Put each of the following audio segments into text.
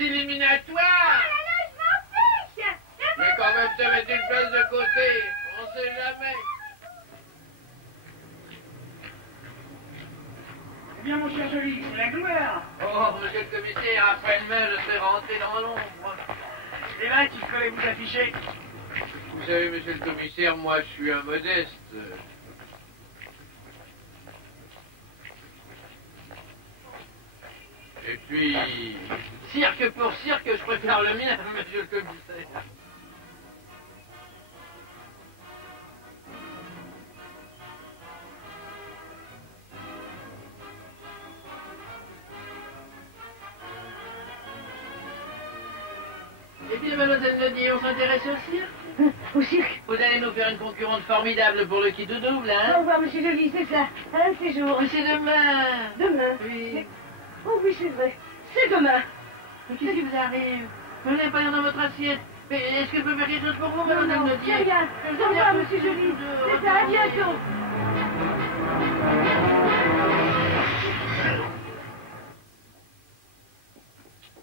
éliminatoires. Ah là là, je m'en fiche. Mais quand même, te mettre une place de côté. On sait jamais. Eh bien, mon cher Joly, c'est la gloire. Oh, monsieur le commissaire, après-demain, je serai rentré dans l'ombre. Les mains qui collez vous afficher. Vous savez, monsieur le commissaire, moi, je suis un modeste. Et puis, cirque pour cirque, je préfère le mien, monsieur le commissaire. Et puis, mademoiselle Nodier, on s'intéresse au cirque? Au cirque? Vous allez nous faire une concurrente formidable pour le qui de double, hein? Au revoir, monsieur Joly, c'est ça. Un de ces jours. Mais c'est demain. Demain? Oui. Mais... Oh oui, c'est vrai. C'est demain. Mais qu'est-ce qui vous arrive? Vous n'avez pas rien dans votre assiette. Mais est-ce que je peux faire quelque chose pour vous, Non, mademoiselle non, Nodier? c'est rien. Au revoir, monsieur Joly. C'est ça, à bientôt.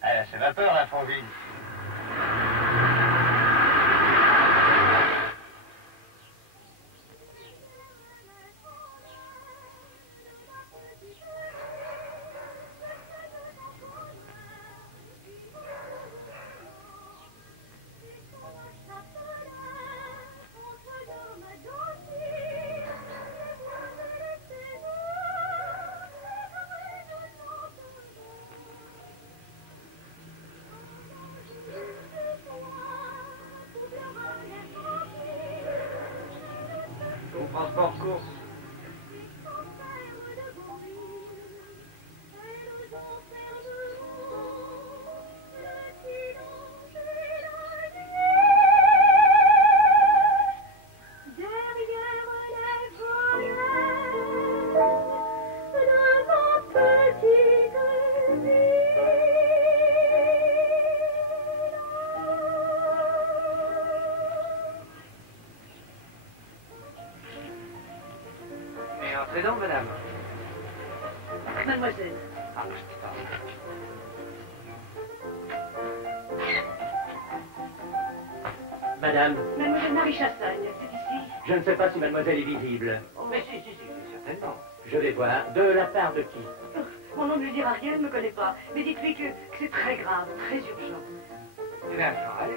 Ah, c'est vapeur, la Fonville. Transport course. Entrez donc, madame. Mademoiselle. Ah, je pardon. Madame, Mademoiselle Marie Chassagne, c'est ici. je ne sais pas si mademoiselle est visible. Mais si, certainement. Je vais voir. De la part de qui? Oh, mon nom ne lui dira rien, elle ne me connaît pas. Mais dites-lui que c'est très grave, très urgent. Eh bien, allez.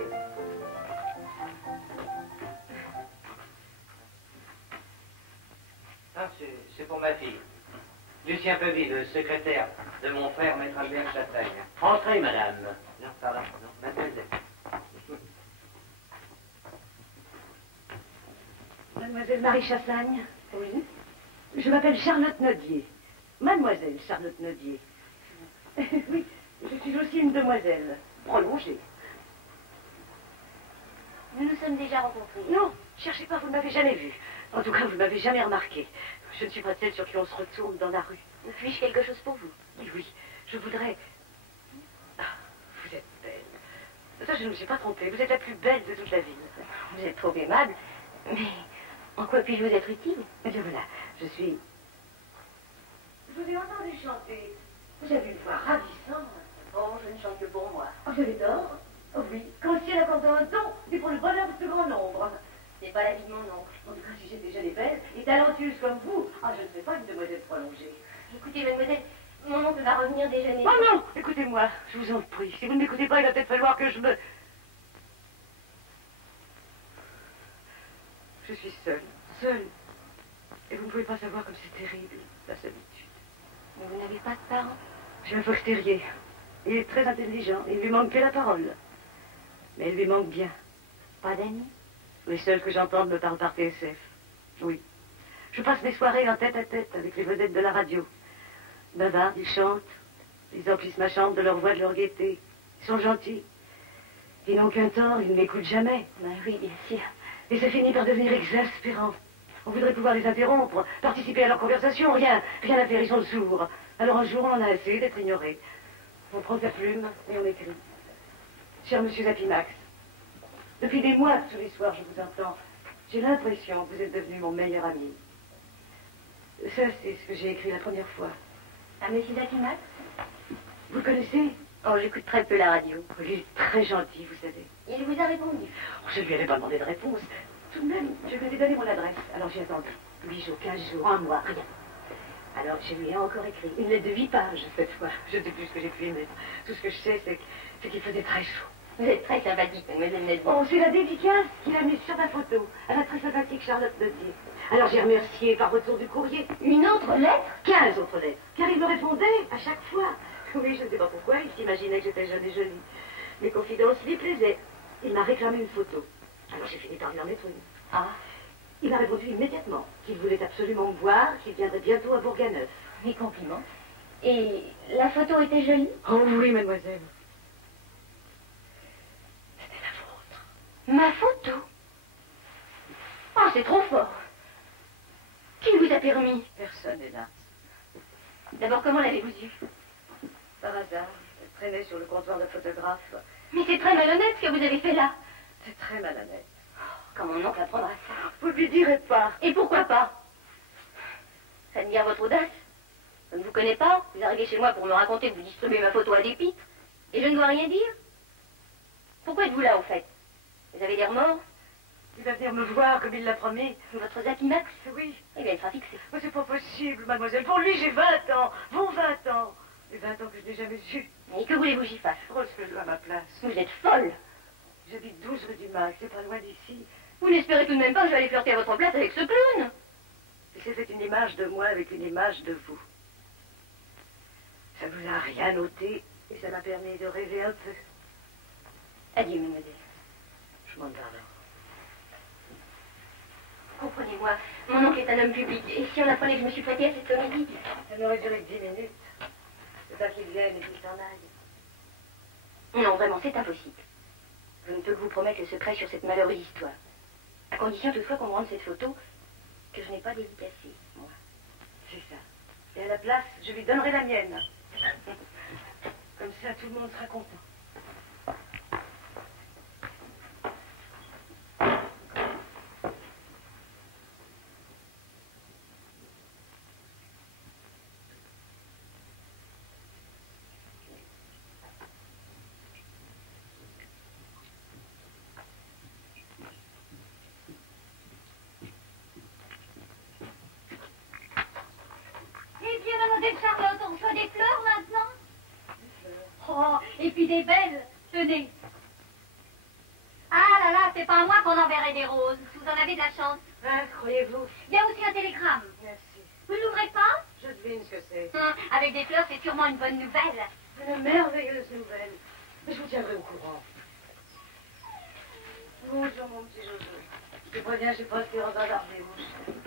Ah, c'est pour ma fille. Lucien Pevy, le secrétaire de mon frère, maître Albert Chassagne. Entrez, madame. Non, pardon, non, mademoiselle. Mademoiselle Marie Chassagne. Oui. Je m'appelle Charlotte Nodier. Mademoiselle Charlotte Nodier. Oui, je suis aussi une demoiselle. Prolongée. Nous nous sommes déjà rencontrés. Non, cherchez pas, vous ne m'avez jamais vue. En tout cas, vous ne m'avez jamais remarqué. Je ne suis pas celle sur qui on se retourne dans la rue. Puis-je quelque chose pour vous? Oui, oui, je voudrais... Ah, vous êtes belle. Ça, je ne me suis pas trompée. Vous êtes la plus belle de toute la ville. Vous êtes trop aimable. Mais en quoi puis-je vous être utile? Eh bien voilà, je suis... Je vous ai entendu chanter. Vous avez une voix ravissante. Oh, je ne chante que pour moi. Oh, j'avais tort. Oh oui, quand le ciel accorde un don, c'est pour le bonheur de ce grand nombre. C'est pas la vie de mon oncle. En tout cas, si j'étais jeune et belle et talentueuse comme vous, ah, je ne sais pas une demoiselle prolongée. Écoutez, mademoiselle, mon oncle va revenir déjeuner. Oh non, écoutez-moi, je vous en prie. Si vous ne m'écoutez pas, il va peut-être falloir que je me... Je suis seule, seule. Et vous ne pouvez pas savoir comme c'est terrible, la solitude. Mais vous n'avez pas de parents? J'ai un fox terrier. Il est très intelligent. Il lui manque que la parole. Mais il lui manque bien. Pas d'amis? Les seuls que j'entende me parlent par TSF. Oui. Je passe mes soirées en tête-à-tête avec les vedettes de la radio. Bavard, ils chantent. Ils emplissent ma chambre de leur voix, de leur gaieté. Ils sont gentils. Ils n'ont qu'un tort, ils ne m'écoutent jamais. Ben oui, bien sûr. Et ça finit par devenir exaspérant. On voudrait pouvoir les interrompre, participer à leur conversation, rien à faire, ils sont sourds. Alors un jour, on en a assez d'être ignorés. On prend sa plume et on écrit. Cher monsieur Zapimax, depuis des mois, tous les soirs, je vous entends. J'ai l'impression que vous êtes devenu mon meilleur ami. Ça, c'est ce que j'ai écrit la première fois. À monsieur Zapimax? Vous le connaissez? Oh, j'écoute très peu la radio. Il est très gentil, vous savez. Il vous a répondu. Oh, je lui avais pas demandé de réponse. Tout de même, je lui ai donné mon adresse. Alors j'ai attendu 8 jours, 15 jours, un mois, rien. Alors je lui ai encore écrit une lettre de 8 pages cette fois. Je ne sais plus ce que j'ai pu y mettre. Tout ce que je sais, c'est qu'il faisait très chaud. Vous êtes très sympathique, mademoiselle Nelly. Oh, c'est la dédicace qu'il a mise sur ma photo. Elle a très sympathique, Charlotte Nodier. Alors j'ai remercié par retour du courrier. Une autre lettre? 15 autres lettres. Car il me répondait à chaque fois. Oui, je ne sais pas pourquoi, il s'imaginait que j'étais jeune et jolie. Mes confidences lui plaisaient. Il m'a réclamé une photo. Alors j'ai fini par lui en mettre une. Ah, Il m'a répondu immédiatement qu'il voulait absolument me voir, qu'il viendrait bientôt à Bourganeuf. mes compliments. Et la photo était jolie? Oh oui, mademoiselle. C'était la vôtre. Ma photo? Oh, c'est trop fort. Qui vous a permis? Personne, hélas. D'abord, comment l'avez-vous eu? Par hasard, elle traînait sur le comptoir de photographe. Mais c'est très malhonnête ce que vous avez fait là. C'est très malhonnête. Quand mon oncle apprendra ça. Vous ne lui direz pas. Et pourquoi pas? Ça admire votre audace. Je ne vous connais pas. Vous arrivez chez moi pour me raconter que vous distribuez ma photo à des pitres. Et je ne dois rien dire. Pourquoi êtes-vous là, au fait? Vous avez l'air mort? Il va venir me voir comme il l'a promis. Votre Zapimax? Oui. Eh bien, il sera fixé. Mais c'est pas possible, mademoiselle. Pour lui, j'ai 20 ans. Vos 20 ans. Les 20 ans que je n'ai jamais eu. Et que voulez-vous que j'y fasse? Oh, ce que je dois à ma place. Vous êtes folle. J'habite 12 rue du Mac. C'est pas loin d'ici. Vous n'espérez tout de même pas que je vais aller flirter à votre place avec ce clown? J'ai fait une image de moi avec une image de vous. Ça vous a rien ôté et ça m'a permis de rêver un peu. Adieu, mademoiselle. Je m'en parle. Comprenez-moi, mon oncle est un homme public. Et si on apprenait que je me suis prêtée à cette comédie? Ça n'aurait duré que 10 minutes. C'est pas qu'il vienne et qu'il s'en aille. Non, vraiment, c'est impossible. Je ne peux que vous promettre le secret sur cette malheureuse histoire. À condition toutefois qu'on me rende cette photo que je n'ai pas dédicacée, moi. C'est ça. Et à la place, je lui donnerai la mienne. Comme ça, tout le monde sera content. Eh bien, mademoiselle Charlotte, on reçoit des fleurs maintenant? Oh, et puis des belles. Tenez. Ah là là, c'est pas à moi qu'on enverrait des roses. Vous en avez de la chance. Ah, croyez-vous? Il y a aussi un télégramme. Merci. Vous ne l'ouvrez pas? Je devine ce que c'est. Avec des fleurs, c'est sûrement une bonne nouvelle. Une merveilleuse nouvelle. Mais je vous tiendrai au courant. Bonjour, mon petit Jojo. Je te préviens, j'ai pas assez regardé les mouches.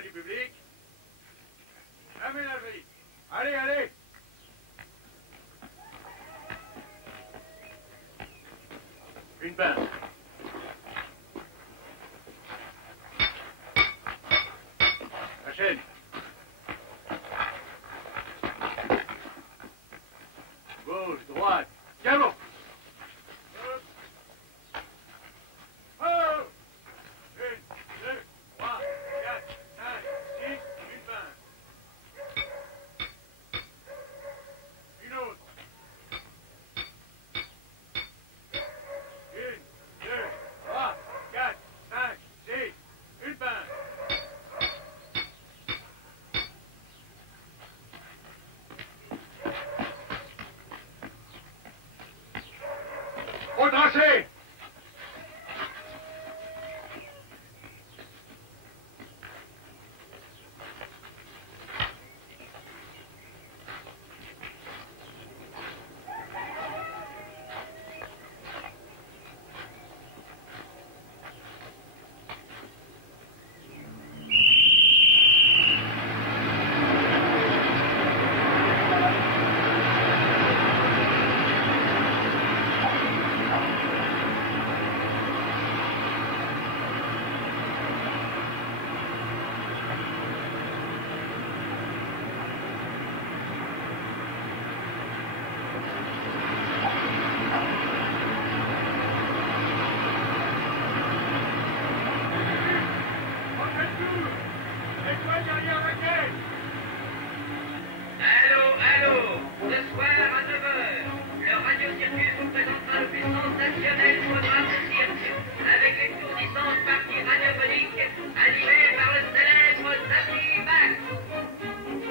du public. La ménagerie. Allez, allez. Une pince. La chaîne. Gauche, droite. Galop. Oh! 1, 2, 3, 4, 5, 6, une pince. Une autre. 1, 2, 3, 4, 5, 6, une pince. Au tracé. Allô, allô, ce soir à 9h, le Radio-Circus vous présentera le puissance national programme de cirque, avec une tourdissante partie radiophonique animée par le célèbre Zazie Back.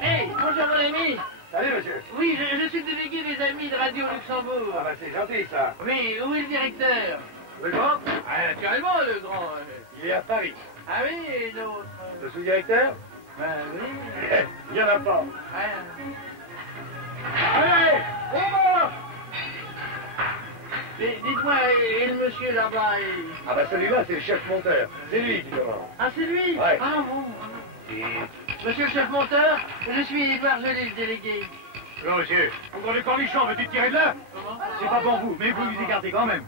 Hey, bonjour mon ami. Salut, monsieur. Oui, je suis le délégué des amis de Radio Luxembourg. Ah bah c'est gentil, ça. Oui, où est le directeur? Le grand, Ah, naturellement, le grand. il est à Paris. Ah oui, et l'autre? Le sous-directeur, Ben oui. il n'y en a pas. Ah. Allez, on va. Dites-moi, et le monsieur là-bas Ah bah celui-là, c'est le chef monteur. C'est lui qui demande. Ah, c'est lui? Ouais. Ah bon. Monsieur le chef monteur, je suis Édouard Joly, le délégué. Non, monsieur. Pour le cornichon, veux-tu tirer de là? Comment? C'est pas pour vous, mais vous vous écartez quand même.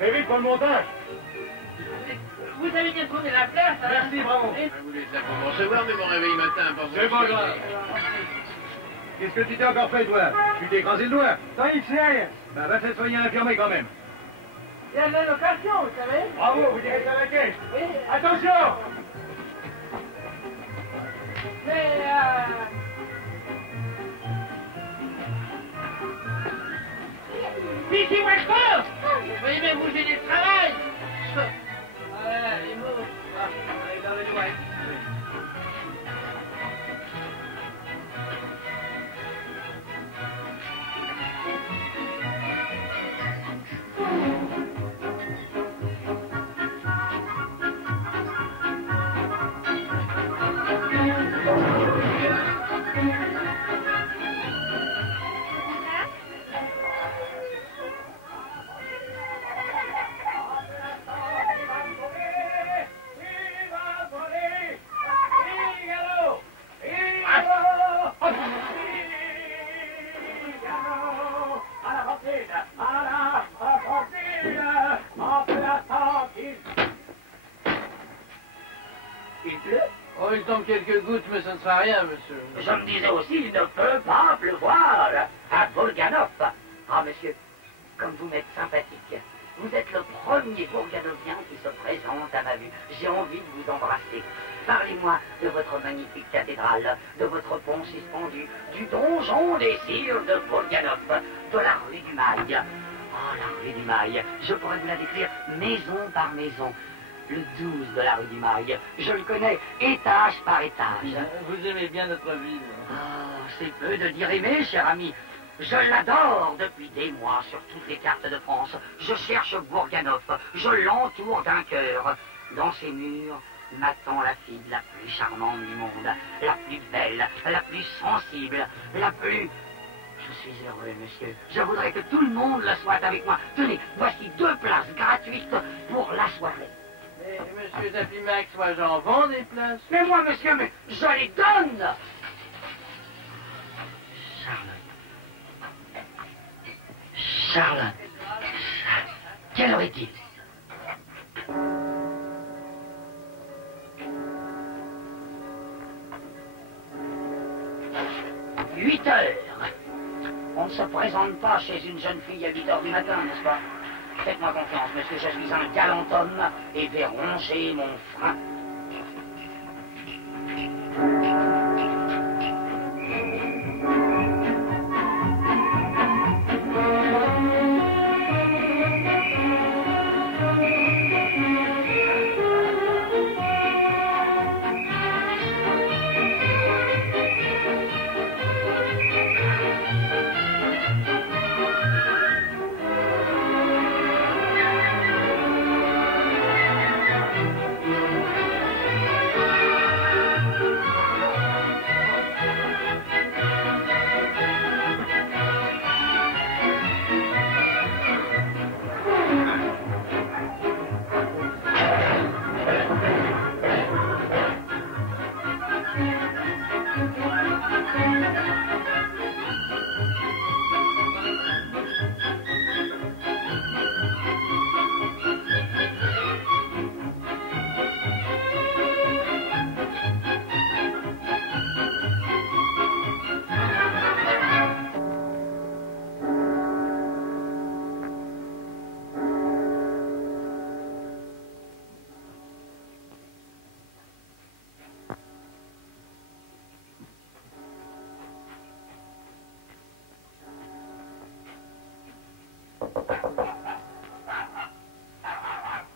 Et vite pour le montage. Vous avez bien trouvé la place, hein? Merci, bravo. Vous voulez ça pour me recevoir, mais mon réveil matin, pas C'est pas grave. Qu'est-ce que tu t'es encore fait, toi? Tu t'es écrasé le doigt? T'as XL. Ben, va te soigner infirmé quand même. Il y a de la location, vous savez? Bravo, vous direz ça à la caisse. Oui. Attention! Mais, Fichi-moi le corps! Vous voyez bien bouger du travail! Voilà, les mots. Allez, dans le doigt. Oh, il tombe quelques gouttes, mais ça ne sera rien, monsieur. Je me disais aussi, il ne peut pas pleuvoir à Bolganov. Ah, monsieur, comme vous m'êtes sympathique, vous êtes le premier Bourganovien qui se présente à ma vue. J'ai envie de vous embrasser. Parlez-moi de votre magnifique cathédrale, de votre pont suspendu, du donjon des sires de Bourganov, de la rue du Mail. Oh, la rue du Mail, je pourrais vous la décrire maison par maison. Le 12 de la rue du Mail, je le connais étage par étage. Vous aimez bien notre ville. Oh, c'est peu de dire aimer, cher ami. Je l'adore depuis des mois sur toutes les cartes de France. Je cherche Bourganov, je l'entoure d'un cœur. Dans ses murs, m'attend la fille la plus charmante du monde, la plus belle, la plus sensible, la plus... Je suis heureux, monsieur. Je voudrais que tout le monde le soit avec moi. Tenez, voici 2 places gratuites pour la soirée. Mais, monsieur Zapimax, moi j'en vends des places. Mais moi, monsieur, mais je les donne. Charlotte. Quelle heure est-il? 8 heures. On ne se présente pas chez une jeune fille à 8 heures du matin, n'est-ce pas? Faites-moi confiance, monsieur, je suis un galant homme et vais ronger mon frein.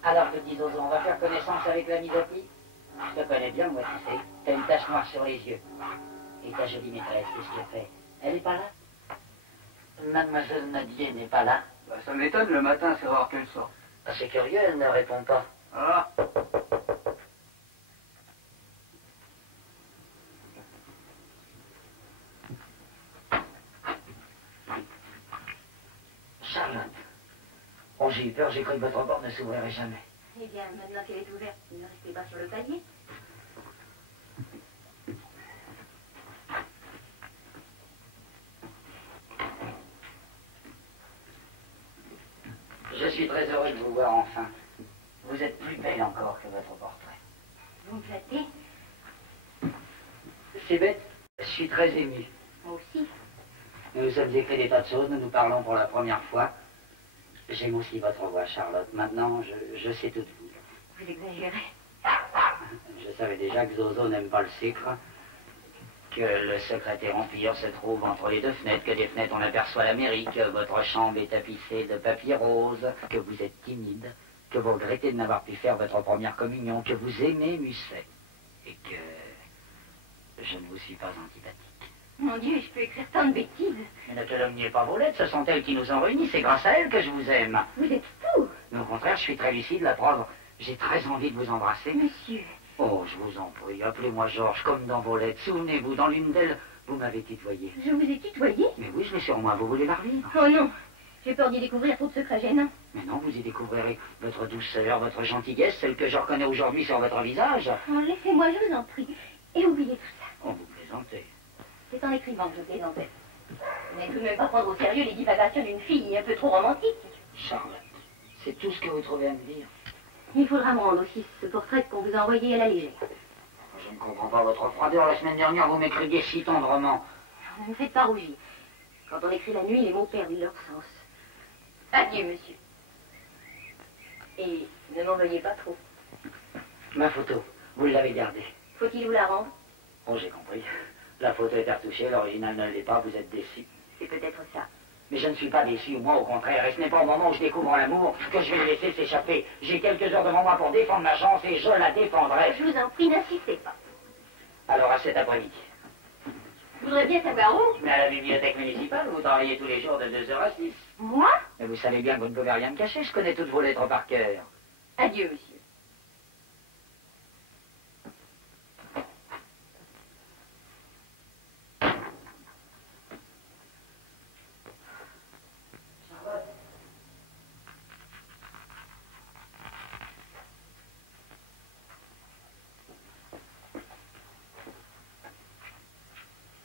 Alors, petit Zozo, on va faire connaissance avec la misophie. Je te connais bien, moi, tu sais. T'as une tache noire sur les yeux. Et ta jolie maîtresse, qu'est-ce qu'elle fait? Elle est pas là? Mademoiselle Nadier n'est pas là? Bah, ça m'étonne, le matin, c'est rare qu'elle sorte. Ah, c'est curieux, elle ne répond pas. Ah. Charlotte. Oh, j'ai eu peur, j'ai cru que votre porte ne s'ouvrirait jamais. Eh bien, maintenant qu'elle est ouverte, ne restez pas sur le palier. Je suis très heureux de vous voir enfin. Vous êtes plus belle encore que votre portrait. Vous me flattez? C'est bête, je suis très ému. Moi aussi. Nous nous sommes écrit des tas de choses, nous nous parlons pour la première fois. J'aime aussi votre voix, Charlotte. Maintenant, je sais tout de vous. Vous exagérez. Je savais déjà que Zozo n'aime pas le sucre, que le secrétaire empire se trouve entre les 2 fenêtres, que des fenêtres on aperçoit la mairie, que votre chambre est tapissée de papier rose, que vous êtes timide, que vous regrettez de n'avoir pu faire votre première communion, que vous aimez Musset, et que je ne vous suis pas antipathique. Mon Dieu, je peux écrire tant de bêtises. Mais ne calomniez pas vos lettres, ce sont elles qui nous ont réunis, c'est grâce à elles que je vous aime. Vous êtes fou. Mais au contraire, je suis très lucide, la preuve, j'ai très envie de vous embrasser. Monsieur. Oh, je vous en prie, appelez-moi Georges, comme dans vos lettres. Souvenez-vous, dans l'une d'elles, vous m'avez tutoyé. Je vous ai tutoyé? Mais oui, je l'ai sur moi, vous voulez la revivre? Oh non, j'ai peur d'y découvrir trop de secrets gênants. Mais non, vous y découvrirez votre douceur, votre gentillesse, celle que je reconnais aujourd'hui sur votre visage. Oh, laissez-moi, je vous en prie. Et oubliez tout ça. Oh, vous plaisantez. C'est en écrivant que je plaisantais. Vous n'allez tout de même pas prendre au sérieux les divagations d'une fille un peu trop romantique. Charlotte, c'est tout ce que vous trouvez à me dire. Il faudra me rendre aussi ce portrait qu'on vous a envoyé à la légère. Je Je ne comprends pas votre froideur. La semaine dernière, vous m'écriviez si tendrement. Ne me faites pas rougir. Quand on écrit la nuit, les mots perdent leur sens. Adieu, monsieur. Et ne m'envoyez pas trop. Ma photo, vous l'avez gardée. Faut-il vous la rendre? Oh, j'ai compris. La photo est retouchée, l'original ne l'est pas, vous êtes déçu. C'est peut-être ça. Mais je ne suis pas déçu, moi au contraire, et ce n'est pas au moment où je découvre l'amour que je vais le laisser s'échapper. J'ai quelques heures devant moi pour défendre ma chance et je la défendrai. Je vous en prie, n'insistez pas. Alors à cet après-midi. Je voudrais bien savoir où. Mais à la bibliothèque municipale, vous travaillez tous les jours de 2h à 6. Moi? Mais vous savez bien que vous ne pouvez rien me cacher, je connais toutes vos lettres par cœur. Adieu, monsieur.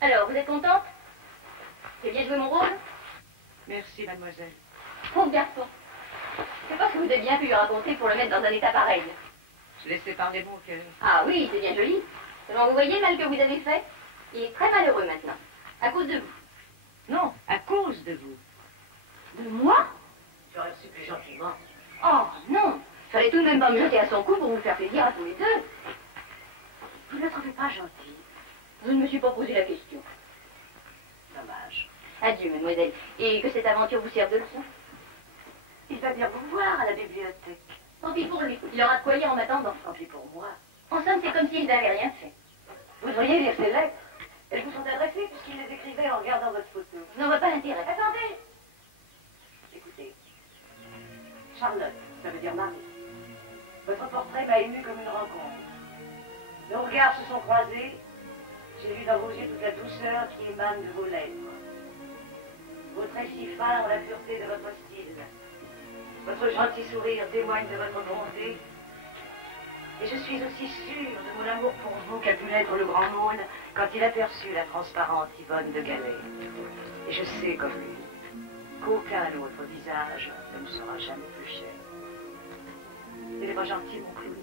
Alors, vous êtes contente? J'ai bien joué mon rôle? Merci, mademoiselle. Pauvre garçon. Je pense que vous avez bien pu lui raconter pour le mettre dans un état pareil. Je laissais parler mon cœur. Ah oui, c'est bien joli. Seulement, vous voyez mal que vous avez fait? Il est très malheureux maintenant. À cause de vous. Non, à cause de vous. De moi? J'aurais su plus gentiment. Oh, non. Fallait tout de même pas me jeter à son cou pour vous faire plaisir à tous les deux. Vous ne la trouvez pas gentille? Je ne me suis pas posé la question. Dommage. Adieu, mademoiselle. Et que cette aventure vous serve de leçon. Il va bien vous voir à la bibliothèque. Tant pis pour lui. Il aura de quoi lire en m'attendant. Tant pis pour moi. En somme, c'est comme s'ils n'avaient rien fait. Vous devriez lire ces lettres. Elles vous sont adressées puisqu'il les écrivait en regardant votre photo. Je n'en vois pas l'intérêt. Attendez! Écoutez. Charlotte, ça veut dire Marie. Votre portrait m'a ému comme une rencontre. Nos regards se sont croisés. J'ai vu dans vos yeux toute la douceur qui émane de vos lèvres. Vos traits si fins ont la pureté de votre style. Votre gentil sourire témoigne de votre bonté. Et je suis aussi sûre de mon amour pour vous qu'a pu l'être le grand monde quand il aperçut la transparente Yvonne de Galais. Et je sais comme lui qu'aucun autre visage ne me sera jamais plus cher. Il est pas gentil, mon clown.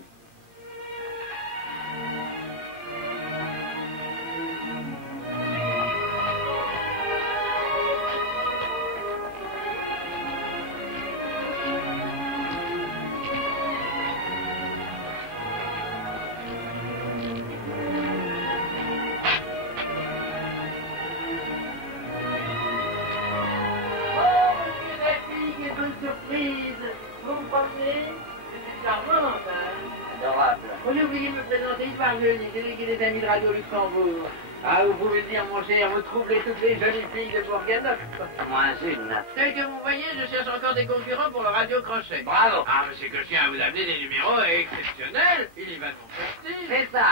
J'ai oublié de me présenter, Fargeny, délégué des Amis de Radio Luxembourg. Ah, vous pouvez dire, mon cher, vous troublez toutes les jolies filles de Bourganoff. Moins une. Tel que vous voyez, je cherche encore des concurrents pour le Radio Crochet. Bravo. Ah, monsieur Cochet a vous amené des numéros exceptionnels. Il y va son style. C'est ça,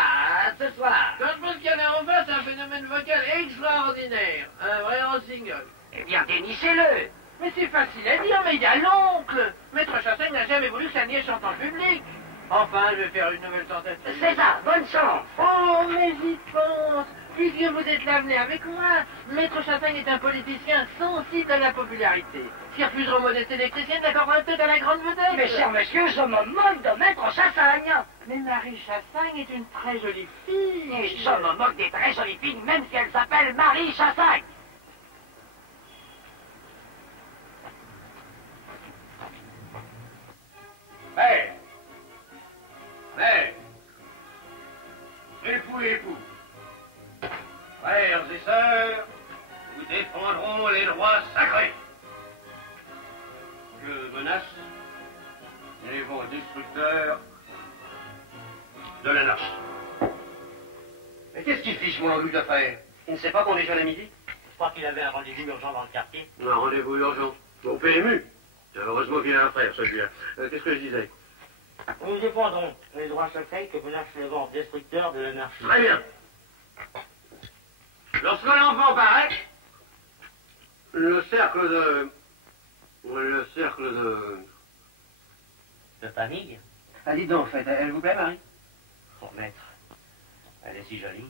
ce soir. Quand je pense qu'il y en a en face, un phénomène vocal extraordinaire. Un vrai en single. Eh bien, dénichez-le. Mais c'est facile à dire, mais il y a l'oncle. Maître Chassagne n'a jamais voulu que sa nièce chante en public. Enfin, je vais faire une nouvelle tentative. C'est ça, bonne chance. Oh, mais j'y pense. Puisque vous êtes là, venez avec moi. Maître Chassagne est un politicien sensible à la popularité. Qui refusera aux modestes électriciennes d'accorder peut-être à la grande vedette. Mais cher monsieur, je me moque de Maître Chassagne. Mais Marie Chassagne est une très jolie fille. Et je me moque des très jolies filles, même si elles s'appellent Marie Chassagne. Hey! Hey! Époux et époux, frères et sœurs, nous défendrons les droits sacrés. Je menace les vents destructeurs de l'anarchie. Mais qu'est-ce qu'il fiche, mon envie d'affaires? Il ne sait pas qu'on est jeune à midi? Je crois qu'il avait un rendez-vous urgent dans le quartier. Un rendez-vous urgent. Au PMU. Heureusement qu'il a un frère, celui-là. Qu'est-ce que je disais? Nous défendrons les droits secrets que menacent les vents destructeurs de l'anarchie. Très bien. Lorsque l'enfant paraît, le cercle de famille. Ah, dites donc, en fait, elle vous plaît, Marie? Oh, maître, elle est si jolie.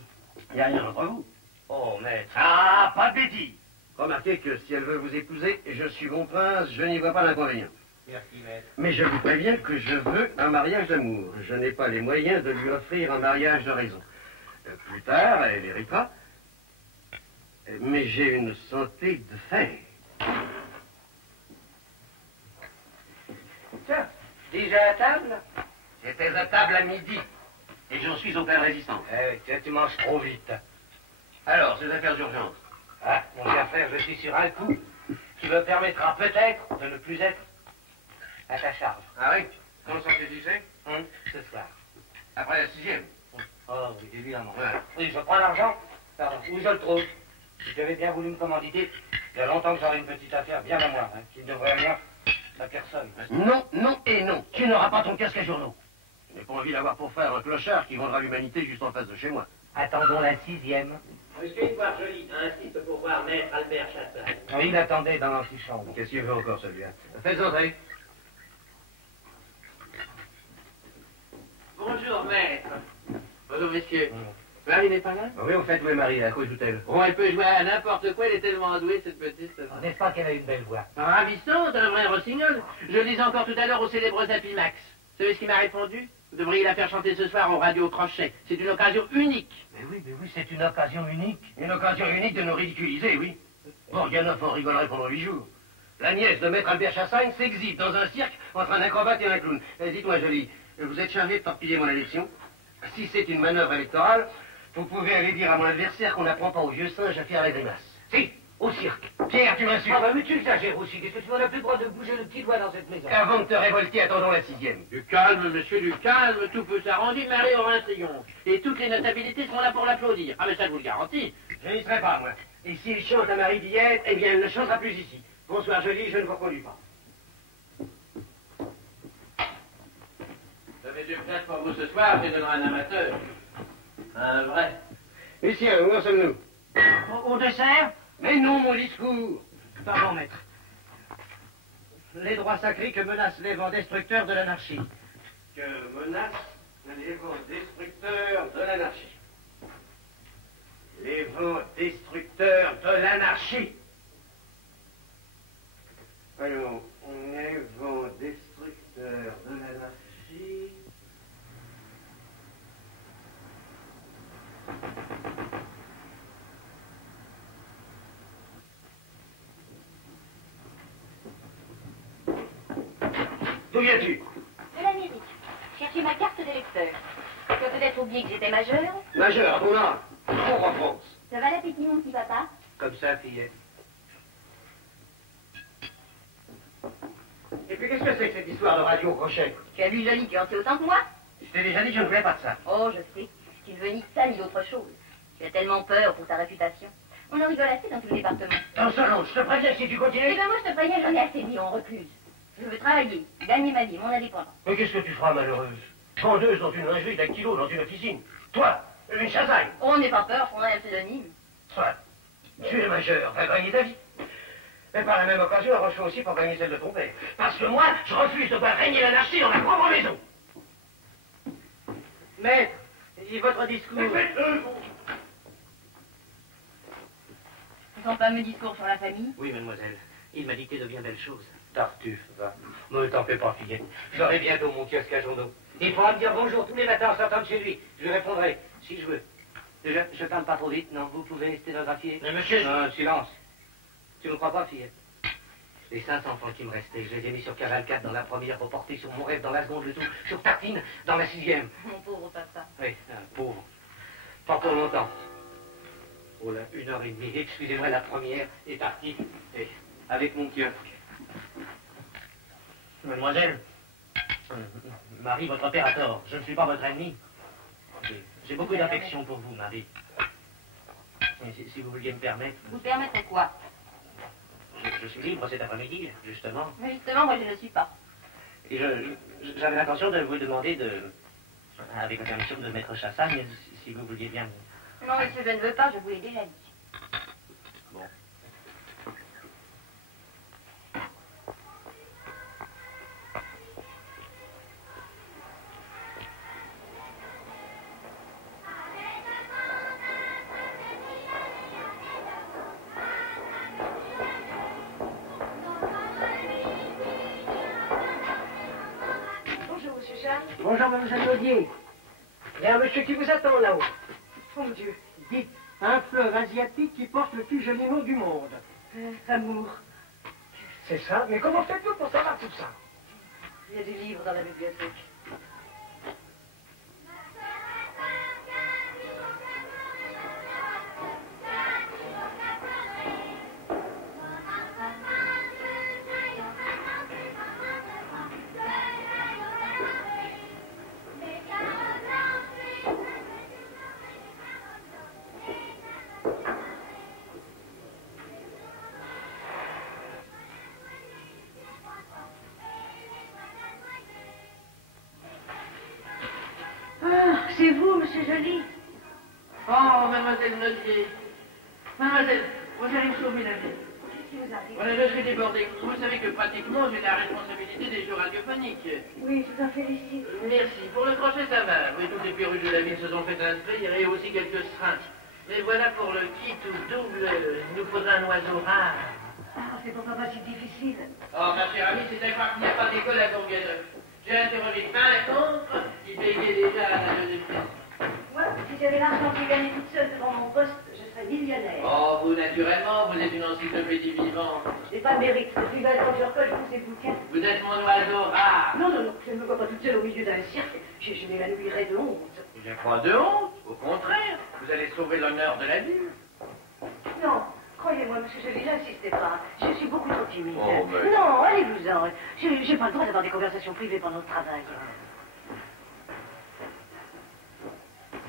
Il n'y a rien entre vous. Oh, maître. Ah, pas de bêtises. Remarquez que si elle veut vous épouser, je suis bon prince, je n'y vois pas d'inconvénient. Merci, maître. Mais je vous préviens que je veux un mariage d'amour. Je n'ai pas les moyens de lui offrir un mariage de raison. Plus tard, elle héritera. Mais j'ai une santé de fer. Tiens, déjà à table? J'étais à table à midi. Et j'en suis au plein résistance. Eh, tiens, tu manges trop vite. Alors, ces affaires d'urgence. Ah, mon cher frère, je suis sur un coup qui me permettra peut-être de ne plus être à ta charge. Ah oui? Comment ça s'est fait? Ce soir. Après la 6e. Oh, oui, évidemment. Ouais. Oui, je prends l'argent, pardon, où je le trouve. Si tu avais bien voulu me commanditer, il y a longtemps que j'aurais une petite affaire bien à moi, hein, qui ne devrait rien à personne. Non, non et non. Tu n'auras pas ton casque à journaux. Je n'ai pas envie d'avoir pour faire un clochard qui vendra l'humanité juste en face de chez moi. Attendons la 6e. Monsieur Edouard Joly insiste pour voir Maître Albert Chassagne. Oui, il attendait dans l'antichambre. Qu'est-ce qu'il veut encore, celui-là? Faites entrer. Bonjour, maître. Bonjour, messieurs. Marie n'est pas là? Oui, au fait, où est Marie? À quoi joue-t-elle? Bon, elle peut jouer à n'importe quoi, elle est tellement douée, cette petite. N'est-ce pas qu'elle a une belle voix? Ravissante, un vrai rossignol. Je le disais encore tout à l'heure au célèbre Zapimax. Vous savez ce qu'il m'a répondu? Vous devriez la faire chanter ce soir en radio au crochet. C'est une occasion unique. Mais oui, c'est une occasion unique. Une occasion unique de nous ridiculiser, oui. Borganov en rigolerait pendant 8 jours. La nièce de maître Albert Chassagne s'exhibe dans un cirque entre un acrobate et un clown. Dites-moi, Jolie, vous êtes chargé de torpiller mon élection? Si c'est une manœuvre électorale, vous pouvez aller dire à mon adversaire qu'on n'apprend pas aux vieux singes à faire la grimace. Si, au cirque. Pierre, tu m'insultes. Ah bah mais tu exagères aussi. Qu'est-ce que tu n'as plus le droit de bouger le petit doigt dans cette maison? Avant de te révolter, attendons la 6e. Du calme, monsieur, du calme, tout peut s'arranger. Marie aura un triomphe. Et toutes les notabilités seront là pour l'applaudir. Ah, mais ça, je vous le garantis. Je n'y serai pas, moi. Et s'il chante à Marie d'hier, eh bien, elle ne chantera plus ici. Bonsoir, Jolie, je ne vous reconduis pas. J'avais deux places pour vous ce soir, c'est donnera un amateur. Un vrai. Lucien, où en sommes-nous? Au dessert? Mais non, mon discours. Pardon, maître. Les droits sacrés que menace les vents destructeurs de l'anarchie. Que menace les vents destructeurs de l'anarchie. Les vents destructeurs de l'anarchie. Voyons, les vents destructeurs de l'anarchie. D'où viens-tu? De l'Amérique. Cherchez ma carte d'électeur. Tu as peut-être oublié que j'étais majeure. Majeur, à ton âge. Pour en France. Ça va l'appétit, mon petit papa? Comme ça, fillette. Et puis qu'est-ce que c'est que cette histoire de radio au crochet? Tu as lu Jolie, tu en sais autant que moi? Je t'ai déjà dit que je ne voulais pas de ça. Oh, je sais. Tu ne veux ni de ça ni d'autre chose. Tu as tellement peur pour ta réputation. On en rigole assez dans tout le département. Dans ce lot, je te préviens, si tu Eh continues... bien, moi, je te préviens, j'en ai assez dit, on recluse. Je veux travailler, gagner ma vie, mon indépendance. Mais qu'est-ce que tu feras, malheureuse? Vendeuse dans une lingerie d'un kilo dans une officine. Toi, une chassagne. Oh, n'aie pas peur, je prendrai un pseudonyme. Soit. Tu es majeur, va gagner ta vie. Mais par la même occasion, arrange-toi aussi pour gagner celle de ton père. Parce que moi, je refuse de voir régner l'anarchie dans ma propre maison. Maître, et votre discours? Mais faites-le, vous. Ce sont fameux discours sur la famille. Oui, mademoiselle. Il m'a dicté de bien belles choses. Tartuffe, va. Ne t'en fais pas, fillette. J'aurai bientôt mon kiosque à journaux. Il faudra me dire bonjour tous les matins en sortant de chez lui. Je lui répondrai, si je veux. Déjà, je parle pas trop vite, non? Vous pouvez sténographier? Mais monsieur... Non, silence. Tu ne crois pas, fillette? Les 500 francs qui me restaient, je les ai mis sur Cavalcade dans la première, reportés sur Mon Rêve dans la seconde, le tout sur Tartine dans la 6e. Mon pauvre papa. Oui, pauvre. Pas pour longtemps. Oh là, 1h30. Excusez-moi, la première est partie. Et avec mon kiosque. Mademoiselle, Marie, votre père a tort. Je ne suis pas votre ennemi. J'ai beaucoup d'affection pour vous, Marie. Mais si vous vouliez me permettre... Vous permettre quoi? Je suis libre cet après-midi, justement. Mais justement, moi, je ne le suis pas. Et j'avais l'intention de vous demander de... Avec la permission de Maître Chassagne, si vous vouliez bien... Non, monsieur, je ne veux pas, je vous l'ai déjà dit. Bon. Bonjour, monsieur Charles. Bonjour, mademoiselle Laudier. Il y a un monsieur qui vous attend là-haut. mon Dieu. Dites, un fleuve asiatique qui porte le plus joli nom du monde. Amour. C'est ça, mais comment faites-vous pour savoir tout ça? Il y a des livres dans la bibliothèque. C'est vous, monsieur Joly. Oh, mademoiselle Nodier. Mademoiselle, vous allez me sauver la vie. Qu'est-ce qui vous arrive? Voilà, je suis débordé. Vous savez que pratiquement, j'ai la responsabilité des jeux radiophoniques. Oui, je vous en félicite. Merci. Pour le crochet, ça va. Oui, toutes les perruches de la ville se sont fait inscrire et aussi quelques seringues. Mais voilà, pour le kit ou double, il nous faudra un oiseau rare. Ah, c'est pourquoi pas si difficile. Oh, ma chère amie, c'est à croire qu'il n'y a pas d'école à Bourg-Neuf. J'ai interrogé 20 contre, qui payaient déjà à la deuxième pièce. Moi, si j'avais l'argent qui gagnait toute seule devant mon poste, je serais millionnaire. Oh, vous, naturellement, vous êtes une encyclopédie vivante. J'ai pas de mérite. Depuis 20 ans que je recolle tous ces bouquins. Vous êtes mon oiseau rare. Non, non, non, je ne me vois pas toute seule au milieu d'un cirque. Je m'évanouirais de honte. Il n'y a pas de honte. Au contraire, vous allez sauver l'honneur de la ville. Non, croyez-moi, monsieur Joly, n'insistez pas. Je suis beaucoup trop timide. Oh, mais... Non, allez-vous-en. J'ai pas le droit d'avoir des conversations privées pendant le travail.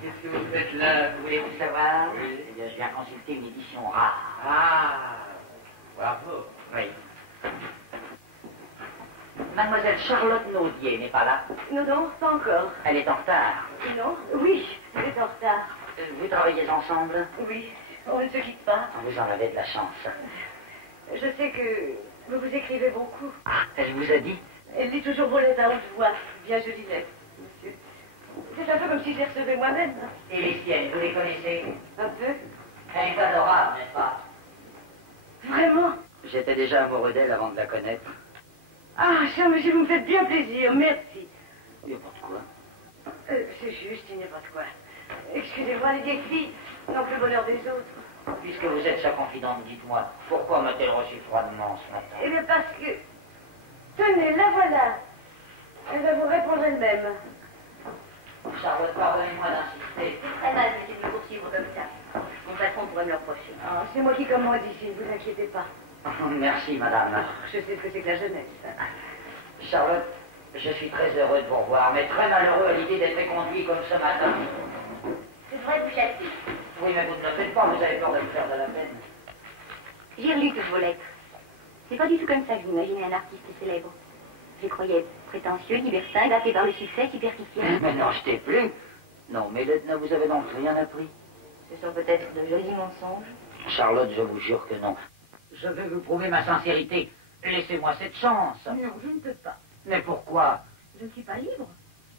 Qu'est-ce que vous faites là? Voulez-vous savoir? Oui. Eh bien, je viens consulter une édition rare. Ah, bravo. Oui. Mademoiselle Charlotte Naudier n'est pas là? Non, non, pas encore. Elle est en retard. Non? Oui, elle est en retard. Vous travaillez ensemble? Oui, on ne se quitte pas. Vous en avez de la chance. Je sais que vous vous écrivez beaucoup. Ah, elle vous a dit? Elle lit toujours vos lettres à haute voix. Bien jolie lettre, monsieur. C'est un peu comme si je les recevais moi-même. Et les siennes, vous les connaissez? Un peu. Elle est adorable, n'est-ce pas? Vraiment? J'étais déjà amoureux d'elle avant de la connaître. Ah, cher monsieur, vous me faites bien plaisir. Merci. Il n'y a pas de quoi. C'est juste, il n'y a pas de quoi. Excusez-moi, les vieilles filles n'ont que le bonheur des autres. Puisque vous êtes sa confidente, dites-moi, pourquoi m'a-t-elle reçu froidement ce matin? Eh bien, parce que... Tenez, la voilà. Elle va vous répondre elle-même. Charlotte, pardonnez-moi d'insister. C'est très mal, monsieur, de me poursuivre comme ça. Mon patron pourrait me le reprocher. Ah, c'est moi qui commande ici, ne vous inquiétez pas. Merci, madame. Je sais ce que c'est que la jeunesse. Charlotte, je suis très heureux de vous revoir, mais très malheureux à l'idée d'être conduit comme ce matin. C'est vrai, vous l'avez. Oui, mais vous ne le faites pas, vous avez peur de me faire de la peine. J'ai relu toutes vos lettres. C'est pas du tout comme ça que j'imaginais un artiste célèbre. Je croyais prétentieux, libertin, gâté par le succès, superficiel. Mais non, je t'ai plus. Non, mes lettres ne vous avez donc rien appris. Ce sont peut-être de jolis mensonges. Charlotte, je vous jure que non. Je vais vous prouver ma sincérité. Laissez-moi cette chance. Non, je ne peux pas. Mais pourquoi? Je ne suis pas libre.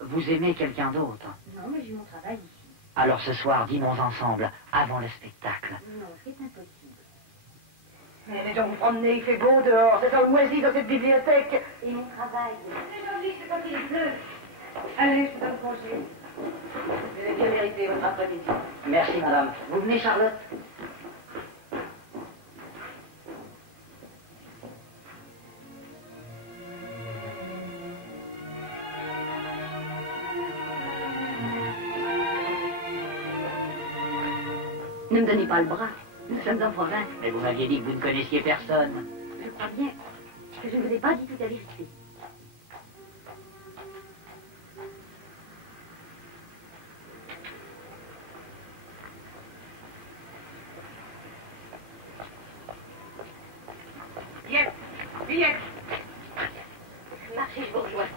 Vous aimez quelqu'un d'autre? Non, mais j'ai mon travail ici. Alors ce soir, dînons ensemble, avant le spectacle. Non, c'est impossible. Mais donc vous promenez, il fait beau dehors, c'est dans le moisi dans cette bibliothèque. Et mon travail. C'est gentil, c'est quand il pleut. Allez, je vous donne congé. Vous avez bien mérité votre après-midi. Merci, madame. Vous venez, Charlotte? Ne me donnez pas le bras. Nous sommes en province. Mais vous m'aviez dit que vous ne connaissiez personne. Je crois bien que je ne vous ai pas dit toute la vérité. Viens, viens. Marchez, je vous rejoins.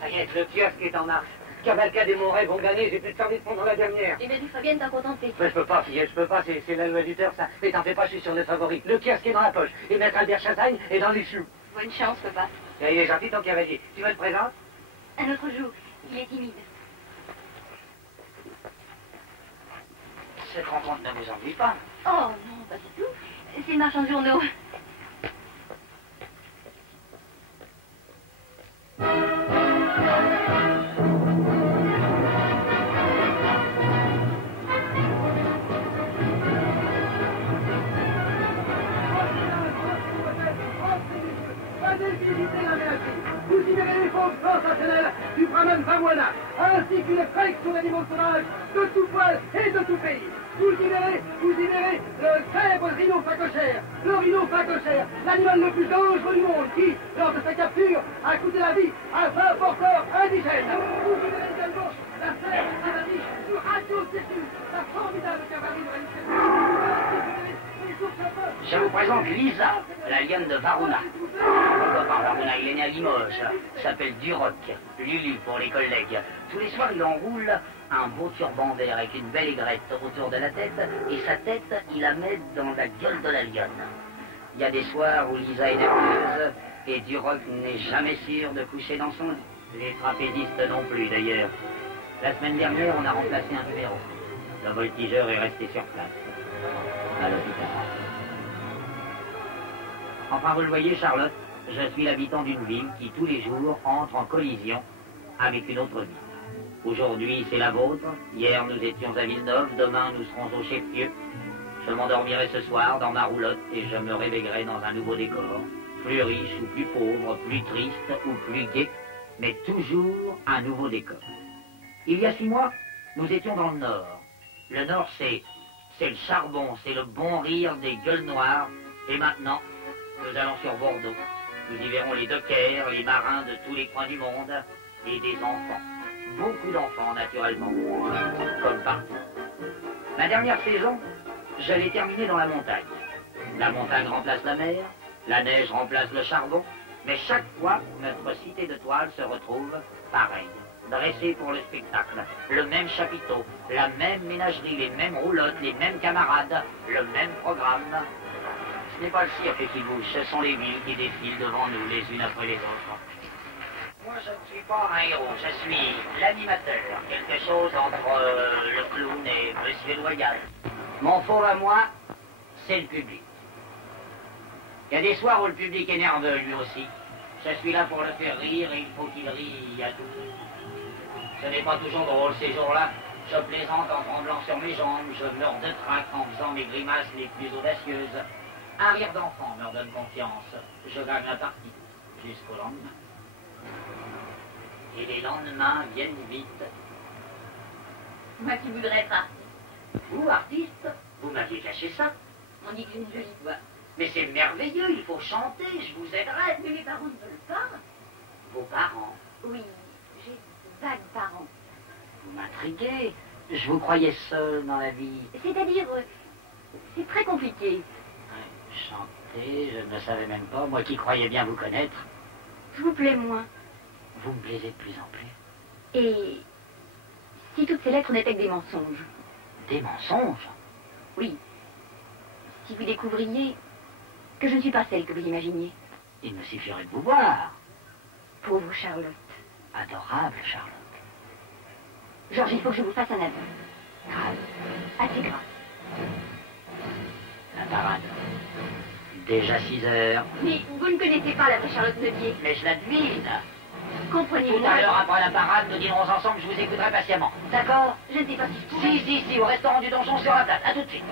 Ça y est, le kiosque est en marche. Cavalcade et mon rêve vont gagner, j'ai plus de service pendant la dernière. Eh bien, tu ferais bien de t'en contenter. Mais je peux pas, fillette, je peux pas, c'est la loi du tort, ça. Mais t'en fais pas, je suis sur le favori. Le kiosque est dans la poche, et maître Albert Chassagne est dans les choux. Bonne chance, papa. Et il est gentil, ton cavalier. Tu veux le présent? Un autre jour. Il est timide. Cette rencontre ne vous ennuie pas? Oh, non, pas du tout. C'est le marchand de journaux. Madame Vamoina, ainsi qu'une collection d'animaux sauvages de tout poil et de tout pays. Vous y verrez le célèbre rhino phacochère, l'animal le plus dangereux du monde qui, lors de sa capture, a coûté la vie à 20 porteurs indigènes. Vous y verrez également la célèbre cavalerie du Radio Circus, la formidable cavalerie de Je vous présente Lisa, la lionne de Varuna. Pourquoi par Varuna? Il est né à Limoges. S'appelle Duroc, Lulu pour les collègues. Tous les soirs, il enroule un beau turban vert avec une belle aigrette autour de la tête, et sa tête, il la met dans la gueule de la lionne. Il y a des soirs où Lisa est nerveuse, et Duroc n'est jamais sûr de coucher dans son lit. Les trapézistes non plus, d'ailleurs. La semaine dernière, on a remplacé un numéro. Le voltigeur est resté sur place, à l'hôpital. Enfin, vous le voyez, Charlotte, je suis l'habitant d'une ville qui, tous les jours, entre en collision avec une autre ville. Aujourd'hui, c'est la vôtre. Hier, nous étions à Villeneuve. Demain, nous serons au chef-lieu. Je m'endormirai ce soir dans ma roulotte et je me réveillerai dans un nouveau décor. Plus riche ou plus pauvre, plus triste ou plus gai, mais toujours un nouveau décor. Il y a 6 mois, nous étions dans le Nord. Le Nord, c'est le charbon, c'est le bon rire des gueules noires. Et maintenant, nous allons sur Bordeaux. Nous y verrons les dockers, les marins de tous les coins du monde et des enfants. Beaucoup d'enfants, naturellement, comme partout. Ma dernière saison, je l'ai terminée dans la montagne. La montagne remplace la mer, la neige remplace le charbon, mais chaque fois, notre cité de toile se retrouve pareille, dressée pour le spectacle. Le même chapiteau, la même ménagerie, les mêmes roulottes, les mêmes camarades, le même programme. Ce n'est pas le cirque qui bouge, ce sont les villes qui défilent devant nous les unes après les autres. Moi, je ne suis pas un héros, je suis l'animateur, quelque chose entre le clown et Monsieur Loyal. Mon fauve à moi, c'est le public. Il y a des soirs où le public est nerveux, lui aussi. Je suis là pour le faire rire et il faut qu'il rie à tout. Ce n'est pas toujours drôle ces jours-là. Je plaisante en tremblant sur mes jambes, je meurs de trac en faisant mes grimaces les plus audacieuses. Un rire d'enfant me donne confiance. Je gagne la partie jusqu'au lendemain. Et les lendemains viennent vite. Moi qui voudrais être artiste. Vous, artiste, vous m'aviez caché ça. On dit que j'ai une jolie voix. Mais c'est merveilleux, il faut chanter, je vous aiderai. Mais mes parents ne veulent pas. Vos parents? Oui, j'ai de vagues parents. Vous m'intriguez. Je vous croyais seul dans la vie. C'est-à-dire, c'est très compliqué. Chanter, je ne savais même pas, moi qui croyais bien vous connaître. Je vous plais moins. Vous me plaisez de plus en plus. Et si toutes ces lettres n'étaient que des mensonges? Des mensonges? Oui. Si vous découvriez que je ne suis pas celle que vous imaginiez. Il me suffirait de vous voir. Pauvre Charlotte. Adorable Charlotte. Georges, il faut que je vous fasse un aveu. Grave. Assez grave. La parade. Déjà 6 heures. Mais vous ne connaissez pas la vraie Charlotte Nodier. Mais je la devine. Comprenez-moi. Tout à l'heure, après la parade, nous dînerons ensemble, je vous écouterai patiemment. D'accord? Je ne sais pas si je pourrais. Si, au restaurant du Donjon sur la place. À tout de suite.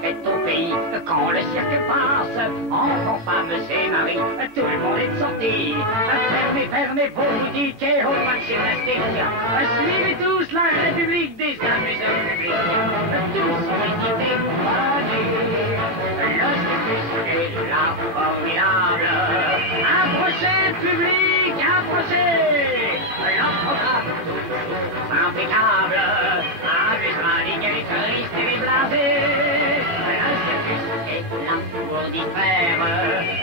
Fête au pays, quand le cirque passe, enfants, femmes et maris, tout le monde est sorti. Fermez vos boutiques et au pas de gymnastique. Suivez tous la République des amuseurs publics. Tous sont équipés pour aller. Le circus est là, formidable. Approchez, public, approchez. Leur programme impeccable. Amusement des caricaturistes et des blasés. Là pour distraire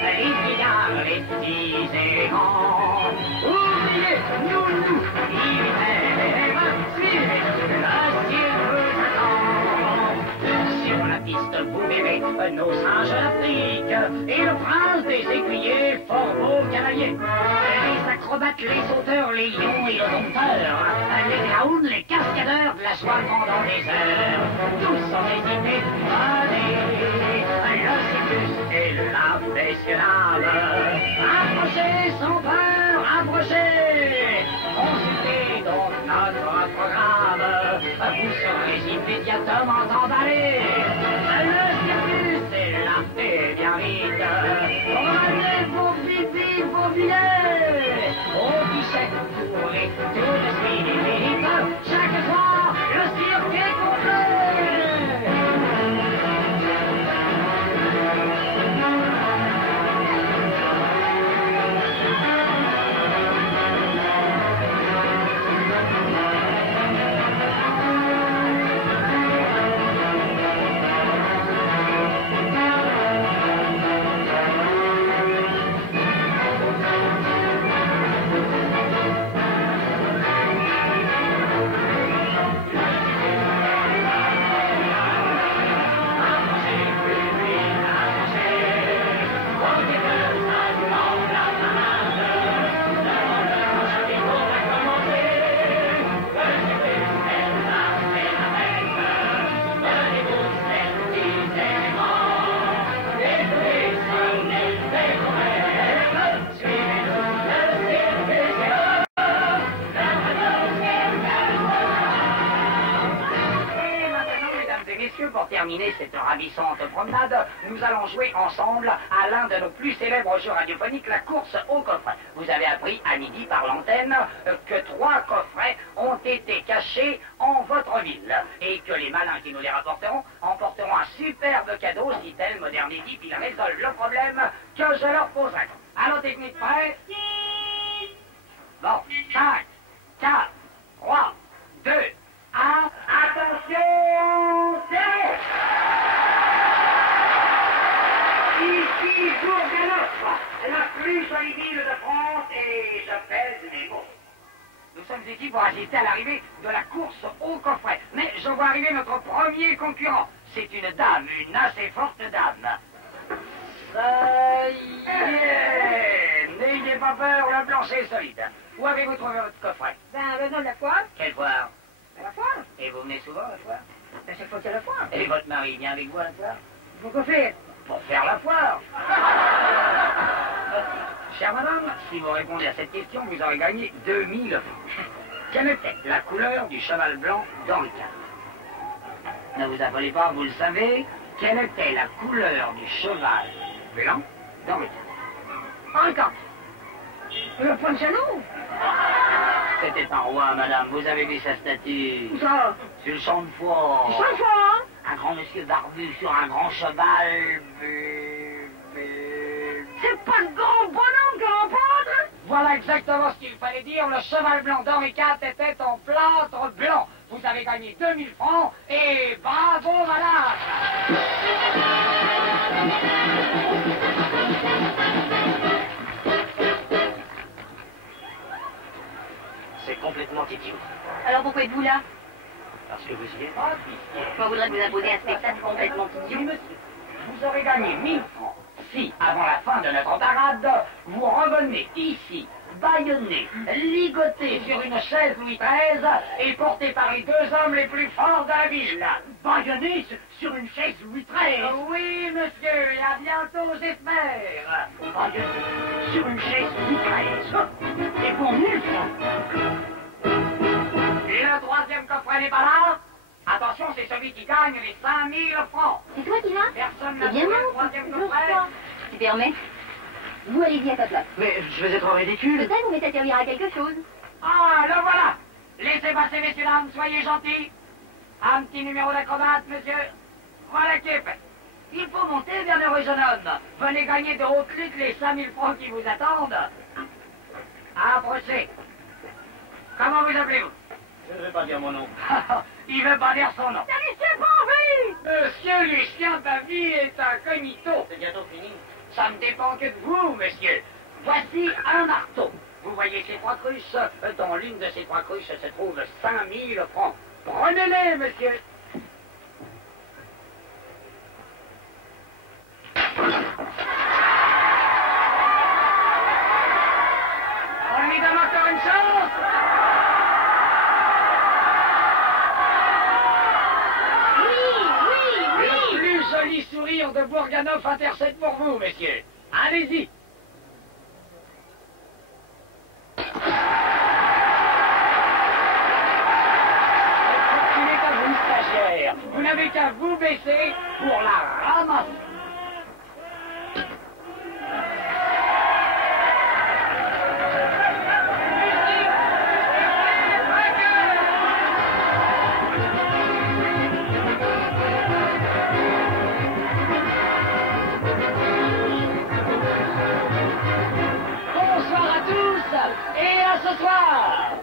les pillards, les petits et grands. Oubliez, nous, l'hiver, suivez le cirque vous attend. Sur la piste, vous verrez nos singes d'Afrique et le prince des écuyers, fort beau cavalier. Les acrobates, les sauteurs, les lions et le dompteur, les clowns, les cascadeurs de la soie pendant des heures. Tous sont hésités, allez. Le circus est là, messieurs, dames. Approchez sans peur, approchez. Consultez donc notre programme. Vous serez immédiatement emballés. terminer cette ravissante promenade, nous allons jouer ensemble à l'un de nos plus célèbres jeux radiophoniques, la course au coffret. Vous avez appris à midi par l'antenne que 3 coffrets ont été cachés en votre ville et que les malins qui nous les rapporteront emporteront un superbe cadeau si tel moderne équipe ils résolvent le problème que je leur poserai. Allô, technique, prêt? Bon, 5, 4, 3, 2, 1, attention, c'est... Ici Bourganoff, la plus jolie ville de France, et je pèse mes mots. Nous sommes ici pour assister à l'arrivée de la course au coffret. Mais je vois arriver notre premier concurrent. C'est une dame, une assez forte dame. Ça y est! N'ayez pas peur, le plancher est solide. Où avez-vous trouvé votre coffret? Ben, le nom de la foire. Quelle foire? La foire? Et vous venez souvent à la foire? Ben, chaque fois qu'il y a la foire. Et votre mari vient avec vous à la foire? Pourquoi faire? Pour faire la foire. Chère madame, si vous répondez à cette question, vous aurez gagné 2000 francs. Quelle était la couleur du cheval blanc d'Henri IV? Ne vous affolez pas, vous le savez. Quelle était la couleur du cheval blanc d'Henri IV? Henri IV. Le Ponciano. C'était un roi, madame. Vous avez vu sa statue? Où ça? Sur le champ de foire. Sur le foire? Un grand monsieur barbu sur un grand cheval. C'est pas le grand bonhomme qui l'emporte? Voilà exactement ce qu'il fallait dire. Le cheval blanc d'Henri IV était en plâtre blanc. Vous avez gagné 2000 francs et bravo, madame! C'est complètement idiot. Alors pourquoi êtes-vous là? Parce que vous y êtes. On voudrait vous imposer un spectacle complètement idiot. Monsieur, vous aurez gagné 1000 francs si, avant la fin de notre parade, vous revenez ici, bâillonné, ligoté sur une chaise Louis XIII et porté par les 2 hommes les plus forts de la ville. Bâillonné sur une chaise Louis XIII. Oui, monsieur, et à bientôt, j'espère. Bâillonné sur une chaise Louis XIII. Et pour 1000 francs. Et le 3e coffret n'est pas là? Attention, c'est celui qui gagne les 5000 francs. C'est toi qui l'as? Personne Eh n'a bien trouvé non, le 3e je coffret. crois. Tu permets? Vous allez-y à ta place. Mais je vais être ridicule. Peut-être mais ça servira à quelque chose. Ah, le voilà. Laissez passer, messieurs, dames, soyez gentils. Un petit numéro d'acrobate, monsieur. Voilà qui est fait. Il faut monter, bienheureux jeune homme. Venez gagner de haute lutte les 5000 francs qui vous attendent. Approchez. Comment vous appelez-vous? Je ne vais pas dire mon nom. Il veut pas dire son nom. Laissez pas envie! Monsieur Lucien Davy est incognito. C'est bientôt fini. Ça ne dépend que de vous, monsieur. Voici un marteau. Vous voyez ces 3 cruches? Dans l'une de ces 3 cruches se trouvent 5000 francs. Prenez-les, monsieur. On lui donne encore une chance. Le plus joli sourire de Bourganoff intercède pour vous, messieurs. Allez-y. Il est à vous, stagiaire. Vous n'avez qu'à vous baisser pour la ramasser. Bonsoir à tous et à ce soir.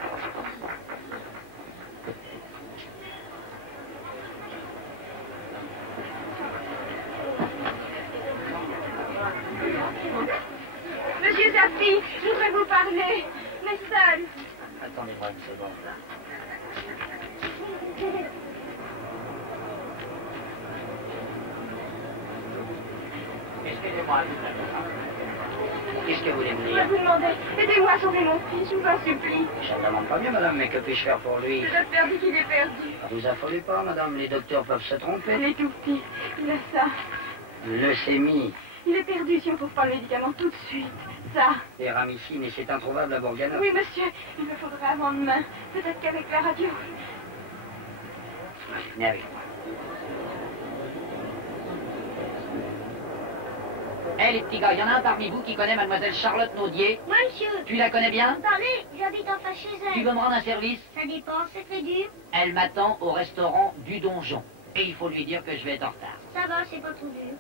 Monsieur Zafi, je voudrais vous parler, mais seul. Attendez-moi une seconde. Excusez-moi, qu'est-ce que vous voulez me Je dire? vous demander, aidez-moi à sauver mon fils, je vous en supplie. Je ne demande pas bien, madame, mais que puis-je faire pour lui? Je perdu qu'il est perdu. Ne vous affolez pas, madame, les docteurs peuvent se Il tromper. est tout petit, il a ça. Leucémie, Il est perdu si on ne trouve pas le médicament tout de suite. Ça. des ramicines, et c'est introuvable à Bourganoff. Oui, monsieur, il me faudrait avant demain. Peut-être qu'avec la radio. Venez avec moi. Eh, les petits gars, il y en a un parmi vous qui connaît mademoiselle Charlotte Naudier. Moi, monsieur. Tu la connais bien? Attendez, j'habite en face chez Tu elle. veux me rendre un service? Ça dépend, c'est très dur. Elle m'attend au restaurant du Donjon. Et il faut lui dire que je vais être en retard. Ça va, c'est pas trop dur.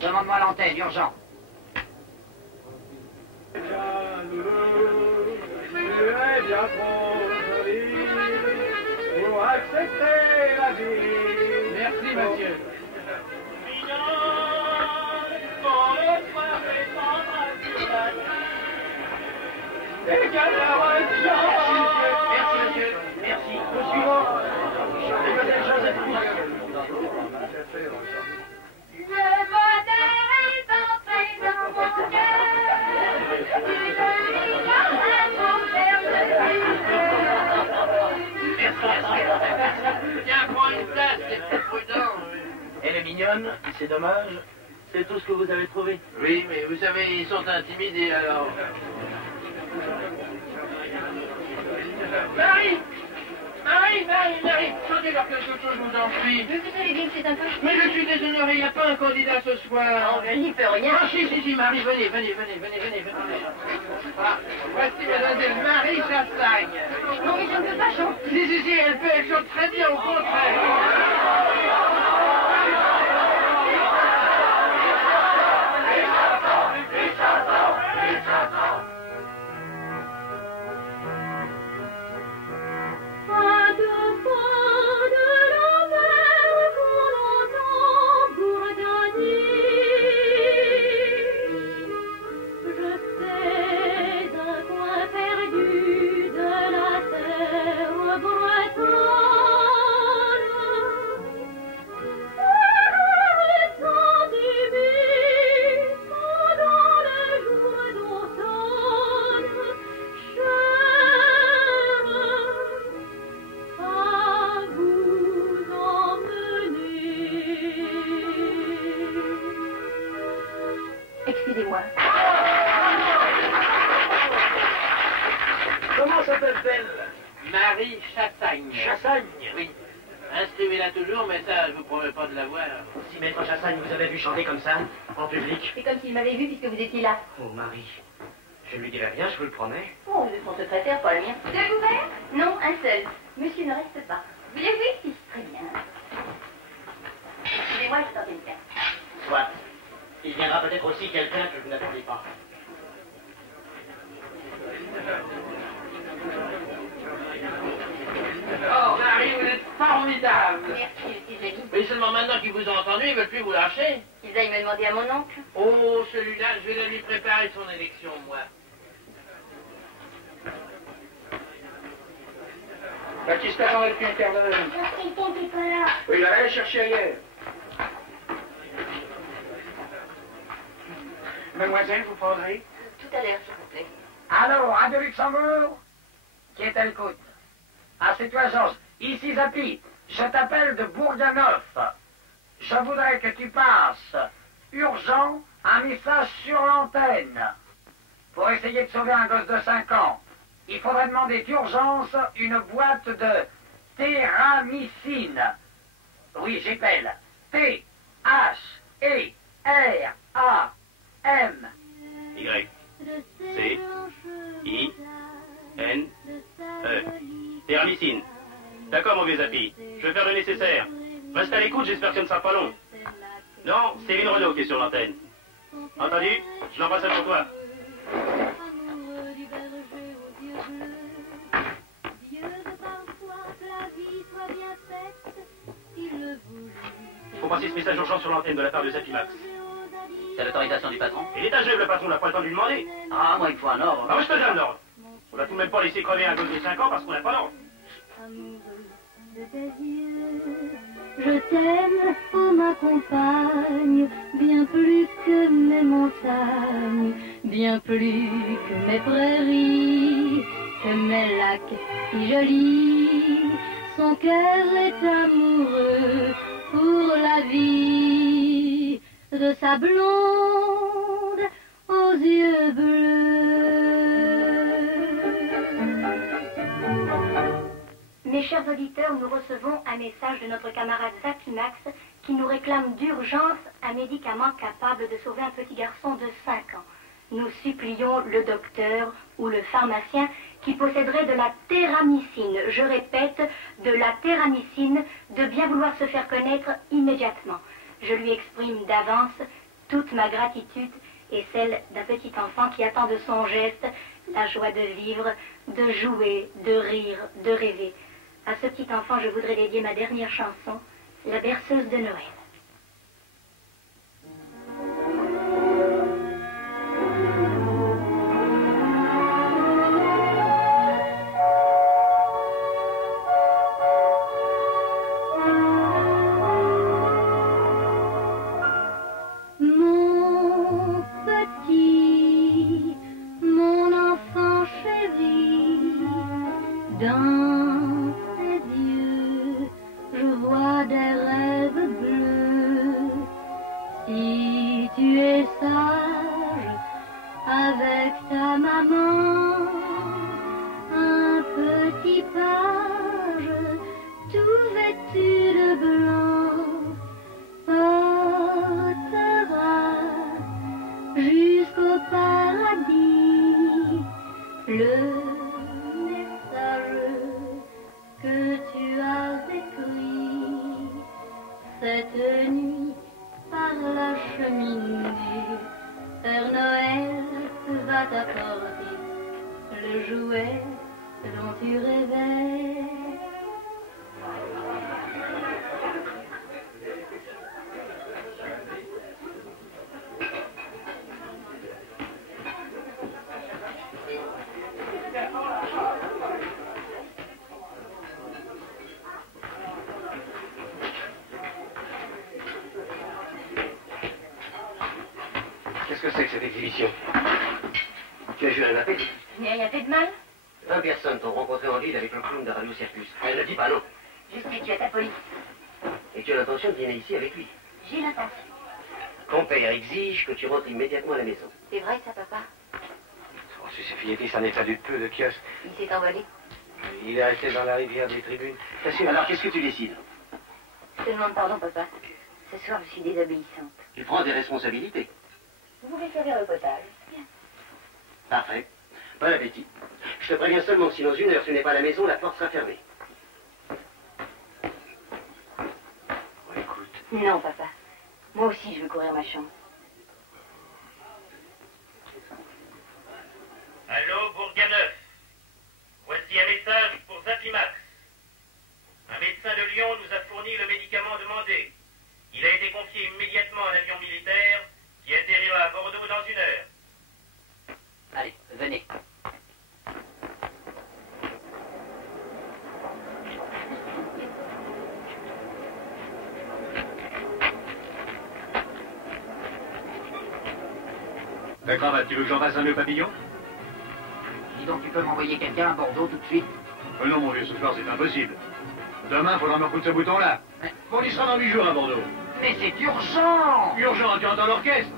Demande-moi l'antenne, urgent. Pour accepter la vie. Merci, monsieur. Merci, monsieur. Merci. Au suivant. Mademoiselle Joséphine. Le bonheur est entré dans mon cœur. Tu ne dis pas à mon père Tiens, prends une place, c'est plus prudent. Elle est mignonne, c'est dommage. C'est tout ce que vous avez trouvé. Oui, mais vous savez, ils sont intimidés, alors... Marie! Marie! Chantez-leur quelque chose, je vous en prie. Mais vous savez bien que c'est un peu... Mais je suis déshonoré, il n'y a pas un candidat ce soir. Oh, mais il peut rien. Ah, si, Marie, venez. Ah, voici mademoiselle Marie Chassagne. Non, mais je ne peux pas chanter. Si, elle chante très bien, au contraire. Pas de pas de la mer qu'on entend bourdaner. Je sais un coin perdu de la terre bretonne. Le temps d'aimer pendant le jour d'automne. À vous emmener. Excusez-moi. Comment s'appelle-t-elle? Marie Chassagne. Chassagne. Oui. Inscrivez-la toujours, mais ça, je vous promets pas de la voir. Si maître Chassagne vous avez vu chanter comme ça, en public. C'est comme s'il m'avait vu puisque vous étiez là. Oh, Marie, je ne lui dirai rien, je vous le promets. Oh, vous êtes mon secrétaire, pas le mien. Deux couverts? Non, un seul. Monsieur ne reste pas. Voulez-vous ici? Très bien. Excusez-moi, je tentais une carte. Soit. Il viendra peut-être aussi quelqu'un que vous n'attendez pas. Oh, Marie, vous êtes formidable. Merci, monsieur Joly. Mais seulement maintenant qu'il vous a entendu, il ne veut plus vous lâcher. Qu'ils aillent me demander à mon oncle. Oh, celui-là, je vais lui préparer son élection, moi. Baptiste attendait depuis un quart d'heure. Parce quelqu'un qui est pas là. Oui, il allait chercher ailleurs. Mademoiselle, vous prendrez? Tout à l'heure, s'il vous plaît. Allô, Radio Luxembourg? Qui est à l'écoute? Ah, c'est toi, Georges. Ici, Zapi. Je t'appelle de Bourganoff. Je voudrais que tu passes, urgent, un message sur l'antenne. Pour essayer de sauver un gosse de 5 ans, il faudrait demander d'urgence une boîte de téramycine. Oui, j'appelle. T-H-E-R-A-M. Y. C-I-N-E. Téramycine. D'accord, mon vieux Zapi. Je vais faire le nécessaire. Reste à l'écoute, j'espère que ce ne sera pas long. Non, c'est Céline Renaud qui est sur l'antenne. Entendu? Je l'embrasse pour toi. Amoureux du berger aux yeux bleus, Dieu veut parfois que la vie soit bien faite, il le voulut. Faut passer ce message urgent sur l'antenne de la part de Zapi Max. C'est l'autorisation du patron? Il est âgé, le patron n'a pas le temps de lui demander. Ah, moi, il faut un ordre. Ah, moi, je te donne l'ordre. On va tout de même pas laisser crever un gosse de 5 ans parce qu'on n'a pas d'ordre. Amoureux de tes yeux, je t'aime, ô ma compagne, bien plus que mes montagnes, bien plus que mes prairies, que mes lacs si jolis. Son cœur est amoureux pour la vie de sa blonde aux yeux bleus. Mais chers auditeurs, nous recevons un message de notre camarade Zakimax qui nous réclame d'urgence un médicament capable de sauver un petit garçon de 5 ans. Nous supplions le docteur ou le pharmacien qui posséderait de la téramycine, je répète, de la téramycine, de bien vouloir se faire connaître immédiatement. Je lui exprime d'avance toute ma gratitude et celle d'un petit enfant qui attend de son geste la joie de vivre, de jouer, de rire, de rêver. À ce petit enfant, je voudrais dédier ma dernière chanson, La berceuse de Noël. Dans tes yeux, je vois des rêves bleus. Si tu es sage avec ta maman, un petit page tout vêtu de blanc portera jusqu'au paradis le que tu as écrit cette nuit par la cheminée. Père Noël va t'apporter le jouet dont tu rêvais. Qu'est-ce que c'est que cette exhibition? Tu as juré ma paix? Il n'y a rien fait de mal. 20 personnes t'ont rencontré en ville avec le clown de Radio Circus. Elle ne dit pas non. Juste que tu as ta police. Et tu as l'intention de dîner ici avec lui. J'ai l'intention. Ton père exige que tu rentres immédiatement à la maison. C'est vrai ça, papa? Oh, si c'est Filletti, ça n'est pas du peu de kiosque. Il s'est envolé. Il est resté dans la rivière des tribunes. Alors qu'est-ce que tu décides? Je te demande pardon, papa. Ce soir, je suis désobéissante. Tu prends des responsabilités. Vous pouvez servir le potage. Bien. Parfait. Bon appétit. Je te préviens seulement que si dans 1 heure tu n'es pas à la maison, la porte sera fermée. Oh, écoute. Non, papa. Moi aussi, je veux courir ma chance. Allô, Bourganeuf. Voici un message pour Zafimax. Un médecin de Lyon nous a fourni le médicament demandé. Il a été confié immédiatement à un avion militaire qui atterrira à Bordeaux dans 1 heure. Allez, venez. D'accord, tu veux que j'en fasse un nœud papillon? Dis donc, tu peux m'envoyer quelqu'un à Bordeaux tout de suite? Non, mon vieux, ce soir, c'est impossible. Demain, faudra me refoutre ce bouton-là. On y sera dans 8 jours à Bordeaux. Mais c'est urgent! Urgent, tu entends l'orchestre?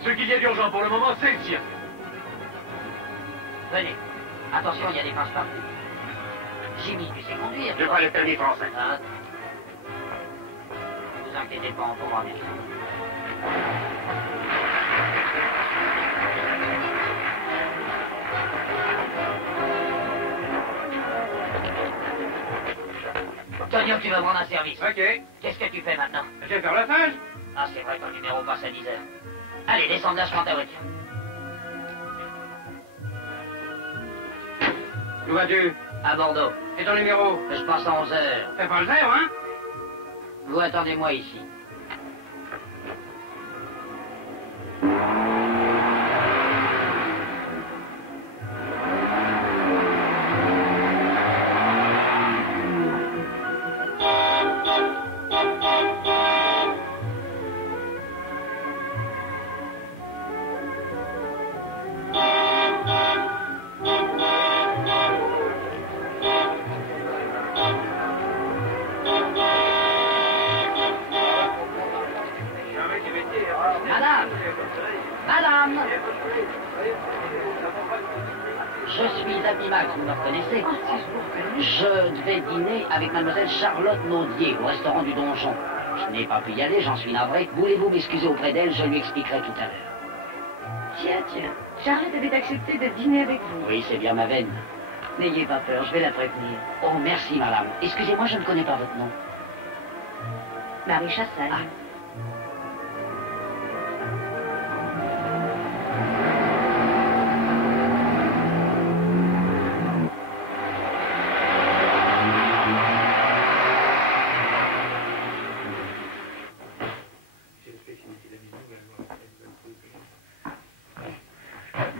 Ce qu'il y a d'urgent pour le moment, c'est le cirque. Venez. Attention, il y a des passe-partout. Jimmy, tu sais conduire? Je prends le permis français. Ah. Ne vous inquiétez pas, on pourra bien. Tonio, tu vas prendre un service. Ok. Qu'est-ce que tu fais maintenant? Je vais faire la page. Ah, c'est vrai, ton numéro passe à 10 heures. Allez, descends de là, je prends ta voiture. Où vas-tu? À Bordeaux. Et ton numéro? Je passe à 11 heures. Fais pas le zéro, hein? Vous attendez-moi ici. Je suis Abimax, vous me reconnaissez? Ah, si je vous reconnais. Je devais dîner avec mademoiselle Charlotte Naudier au restaurant du Donjon. Je n'ai pas pu y aller, j'en suis navré. Voulez-vous m'excuser auprès d'elle? Je lui expliquerai tout à l'heure. Tiens. Charlotte avait accepté de dîner avec vous. Oui, c'est bien ma veine. N'ayez pas peur, je vais la prévenir. Oh, merci, madame. Excusez-moi, je ne connais pas votre nom. Marie Chassagne. Ah.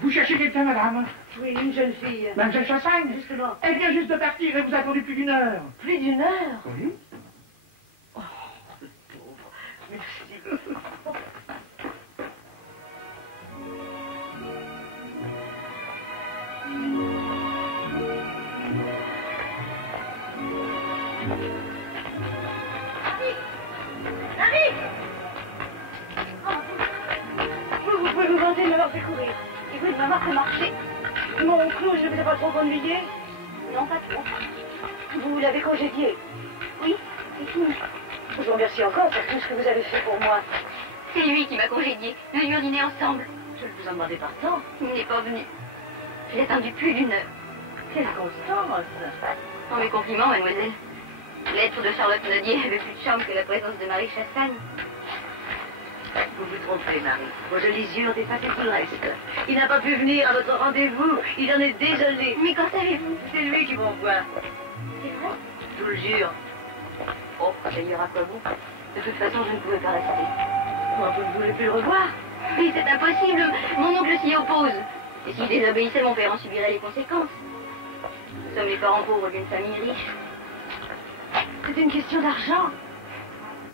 Vous cherchez quelqu'un, madame? Oui, une jeune fille. Mademoiselle Chassagne? Justement. Elle vient juste de partir et vous a attendu plus d'une heure. Plus d'une heure? Oui. Oh, le pauvre. Merci. Vous pouvez vous vanter de m'avoir fait courir. Et oui, de m'avoir fait marcher. Mon clou, je ne vous ai pas trop ennuyé? Non, pas trop. Vous l'avez congédié? Oui, c'est tout. Je vous remercie encore pour tout ce que vous avez fait pour moi. C'est lui qui m'a congédié. Nous allions dîner ensemble. Je ne vous en demandais pas tant. Il n'est pas venu. J'ai attendu plus d'une heure. Quelle constance! En mes compliments, mademoiselle. L'être de Charlotte Naudier avait plus de charme que la présence de Marie Chassagne. Vous vous trompez, Marie. Vos jolies yeux ont effacé tout le reste. Il n'a pas pu venir à votre rendez-vous. Il en est désolé. Mais quand savez-vous? C'est lui qui m'envoie. C'est vrai? Je vous le jure. Oh, d'ailleurs, à quoi bon? De toute façon, je ne pouvais pas rester. Moi, vous ne voulez plus le revoir? Mais c'est impossible. Mon oncle s'y oppose. Et s'il désobéissait, mon père en subirait les conséquences. Nous sommes les parents pauvres d'une famille riche. C'est une question d'argent.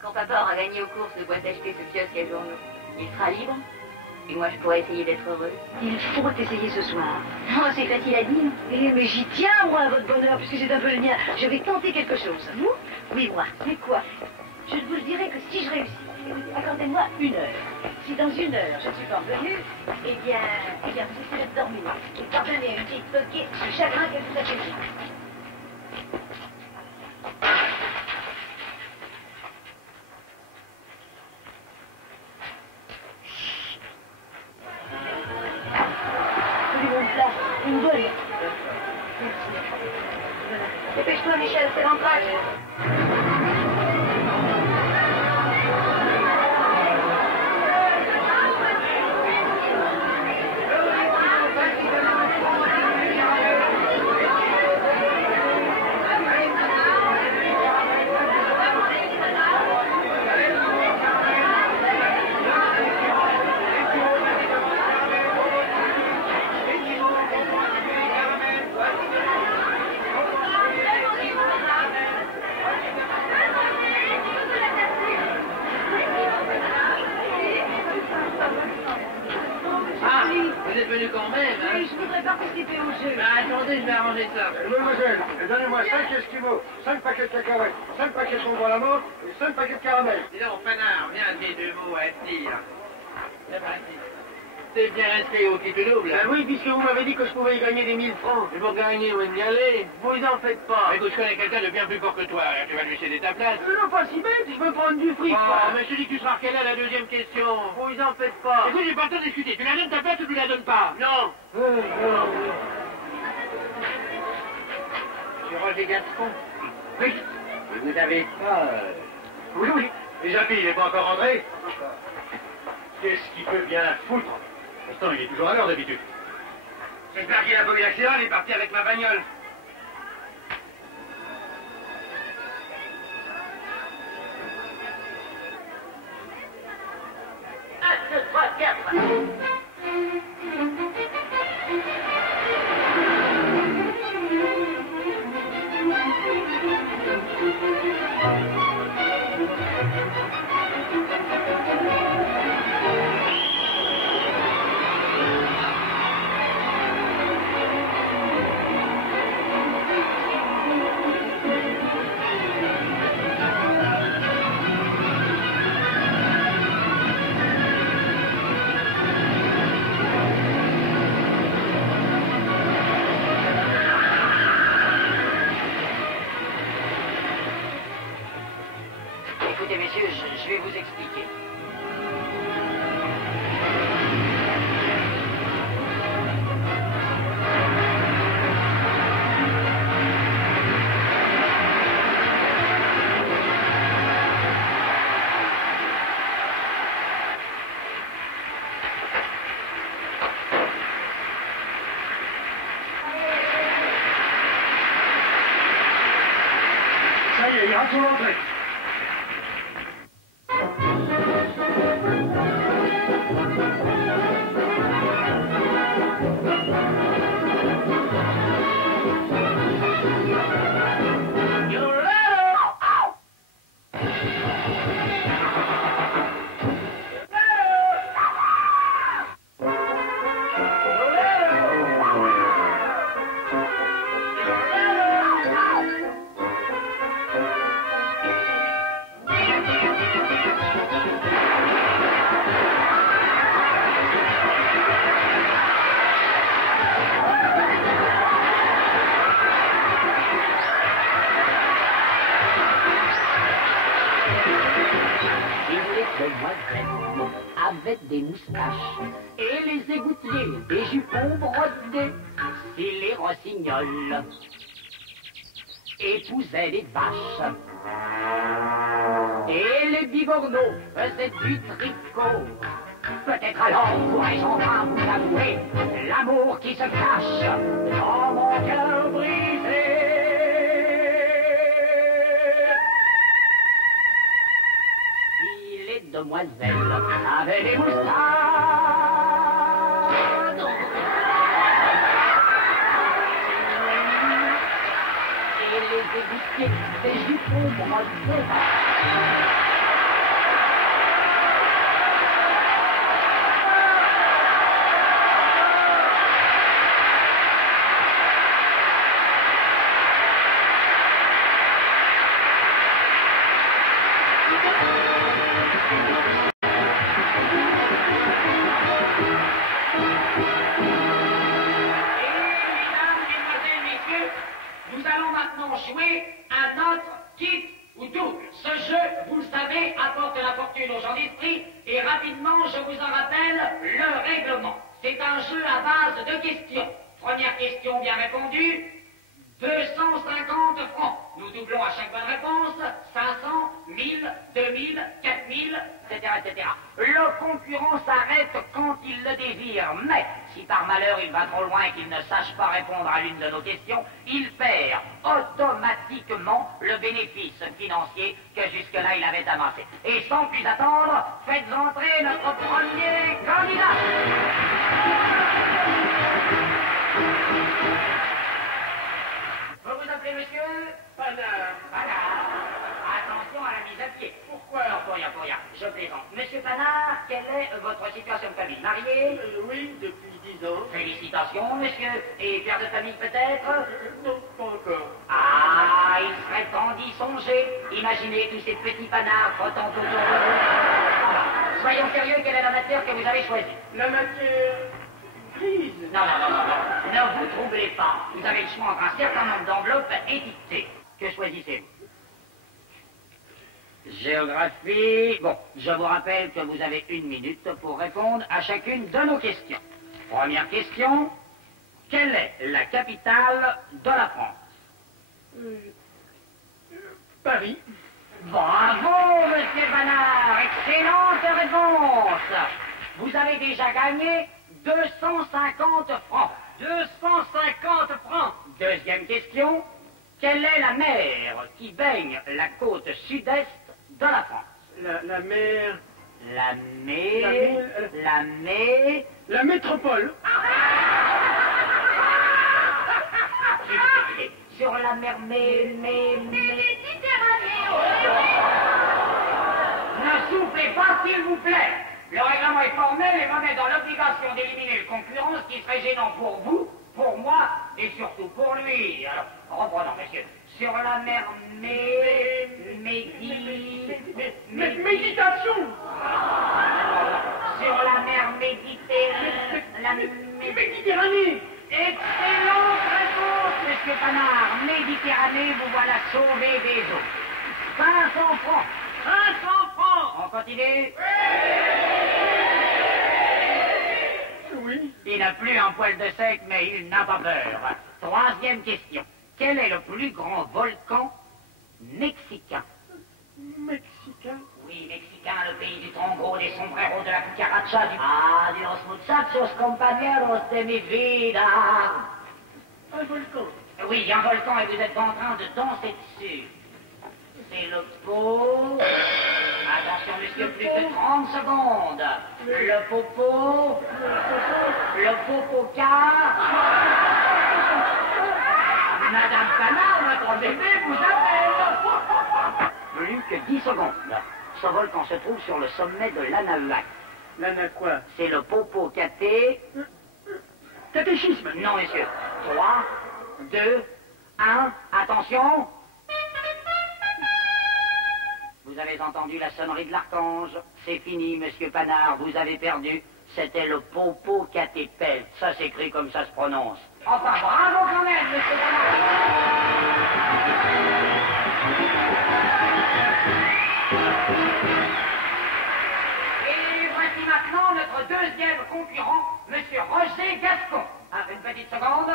Quand papa aura gagné aux courses de quoi s'acheter ce kiosque à journaux, il sera libre. Et moi, je pourrais essayer d'être heureuse. Il faut essayer ce soir. Oh, c'est facile à dire. Eh, mais j'y tiens, moi, à votre bonheur, puisque c'est un peu le mien. Je vais tenter quelque chose. Vous? Oui, moi. C'est quoi? Je ne vous le dirai que si je réussis. Écoutez, accordez-moi une heure. Si dans une heure, je ne suis pas revenue, eh bien, vous essayez de dormir. Et pardonnez une petite toquée de chagrin que vous avez dit. Une bonne. Merci. Voilà. Dépêche-toi, Michel, c'est l'entracte. Vous êtes venu quand même, hein? Oui, je voudrais participer au jeu. Bah, attendez, je vais arranger ça. Mademoiselle, donnez-moi 5 esquimaux, 5 paquets de cacahuètes, 5 paquets de bonbons à la menthe et 5 paquets de caramel. Dis donc, panard, viens des deux mots à dire. Viens par ici. T'es bien inscrit au petit double. Ben oui, puisque vous m'avez dit que je pouvais y gagner des 1000 francs. Mais pour gagner, où y aller? Vous en faites pas. Écoute, je connais quelqu'un de bien plus fort que toi. Tu vas lui céder ta place. Non, pas si bête, je veux prendre du fric, Oh, quoi. mais je te dis que tu seras quelle à la deuxième question. Vous en faites pas. Écoute, j'ai pas le temps de discuter. Tu la donnes ta place ou tu la donnes pas? Non. C'est Roger Gascon. Oui. Vous avez pas... Oui, oui. Et Japy, il n'est pas encore rentré? Qu'est-ce qu'il peut bien foutre? Pourtant, il est toujours à l'heure d'habitude. J'espère qu'il a pas eu l'accident, il est parti avec ma bagnole. 1, 2, 3, 4. Écoutez, messieurs, je vais vous expliquer. Ça y est, il rentre l'entrée. Avec des moustaches et les égoutiers, des jupons brodés, et les rossignols épousaient les vaches. Et les bigorneaux faisaient du tricot. Peut-être alors pourrais-je enfin vous avouer l'amour qui se cache dans mon cœur brisé. Demoiselles avec des moustaches et les égoutiers des jupons brodés. Jouer un autre kit ou double. Ce jeu, vous le savez, apporte la fortune aux gens d'esprit et rapidement, je vous en rappelle le règlement. C'est un jeu à base de questions. Première question bien répondue, 250 francs. Nous doublons à chaque bonne réponse, 500, 1000, 2000, 4000, etc., etc. Le concurrent s'arrête quand il le désire, mais si par malheur il va trop loin et qu'il ne sache pas répondre à l'une de nos questions, il perd automatiquement le bénéfice financier que jusque-là il avait amassé. Et sans plus attendre, faites entrer notre premier candidat. Vous vous appelez monsieur Panard. Attention à la mise à pied. Pourquoi? Non, pour rien. Je plaisante. Monsieur Panard, quelle est votre situation de famille? Marié? Oui, depuis 10 ans. Félicitations, monsieur. Et père de famille peut-être? Non, pas encore. Ah, il serait temps d'y songer. Imaginez tous ces petits panards frottant autour de vous. Soyons sérieux, quelle est la matière que vous avez choisie? La matière grise. Non. Ne vous troublez pas. Vous avez le choix entre un certain nombre d'enveloppes édictées. Que choisissez-vous? Géographie. Bon, je vous rappelle que vous avez 1 minute pour répondre à chacune de nos questions. Première question. Quelle est la capitale de la France? Paris. Bravo, monsieur Banard. Excellente réponse. Vous avez déjà gagné 250 francs. 250 francs. Deuxième question. Quelle est la mer qui baigne la côte sud-est de la France? La mer. La métropole. Sur la mer Ne soufflez pas, s'il vous plaît. Le règlement est formel et me met dans l'obligation d'éliminer le concurrent, ce qui serait gênant pour vous, pour moi et surtout pour lui. Alors, reprenons, monsieur. Sur la mer Méditation. Sur la mer Méditerranée. Excellente réponse, monsieur Panard. Méditerranée, vous voilà sauvé des eaux. 500 francs. 500 continue? Oui. Il n'a plus un poil de sec, mais il n'a pas peur. Troisième question. Quel est le plus grand volcan mexicain? Mexicain? Oui, mexicain, le pays du tango, des sombreros, de la cucaracha, du... Adios, muchachos, compañeros de mi vida. Un volcan. Oui, il y a un volcan et vous êtes en train de danser dessus. C'est le pot... Attention, monsieur, plus que 30 secondes. Le popo... Le popocar... Madame Canard, notre bébé vous appelle. Plus que 10 secondes. Ce volcan se trouve sur le sommet de l'Anahuac. L'ana quoi? C'est le Popocaté... Catéchisme. Non, monsieur. 3, 2, 1, attention. Vous avez entendu la sonnerie de l'archange. C'est fini, monsieur Panard, vous avez perdu. C'était le Popocatépetl. Ça s'écrit comme ça se prononce. Enfin, bravo quand même, monsieur Panard. Et voici maintenant notre deuxième concurrent, monsieur Roger Gascon. Ah, une petite seconde.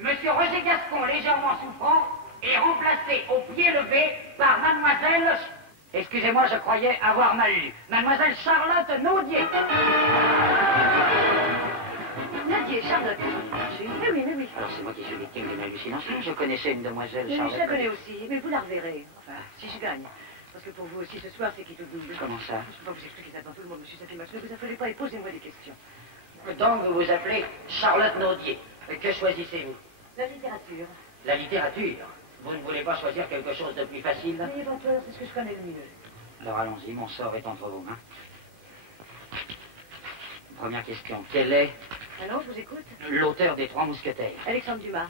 Monsieur Roger Gascon, légèrement souffrant, est remplacé au pied levé par mademoiselle... Excusez-moi, je croyais avoir mal lu. Mademoiselle Charlotte Naudier. Naudier, Charlotte. Oui. Alors c'est moi qui suis victime d'une hallucination. Je connaissais une demoiselle Oui, Charlotte. je la connais aussi, mais vous la reverrez. Enfin, si je gagne. Parce que pour vous aussi, ce soir, c'est qui tout double. Comment ça? Je ne peux pas vous expliquer ça devant tout le monde, monsieur Safimax. Ne vous affolez pas et posez-moi des questions. Donc vous vous appelez Charlotte Naudier. Que choisissez-vous? La littérature. La littérature. Vous ne voulez pas choisir quelque chose de plus facile? N'ayez pas peur, c'est ce que je connais le mieux. Alors allons-y, mon sort est entre vos mains. Première question. Quel est Alors, je vous écoute. l'auteur des Trois Mousquetaires? Alexandre Dumas.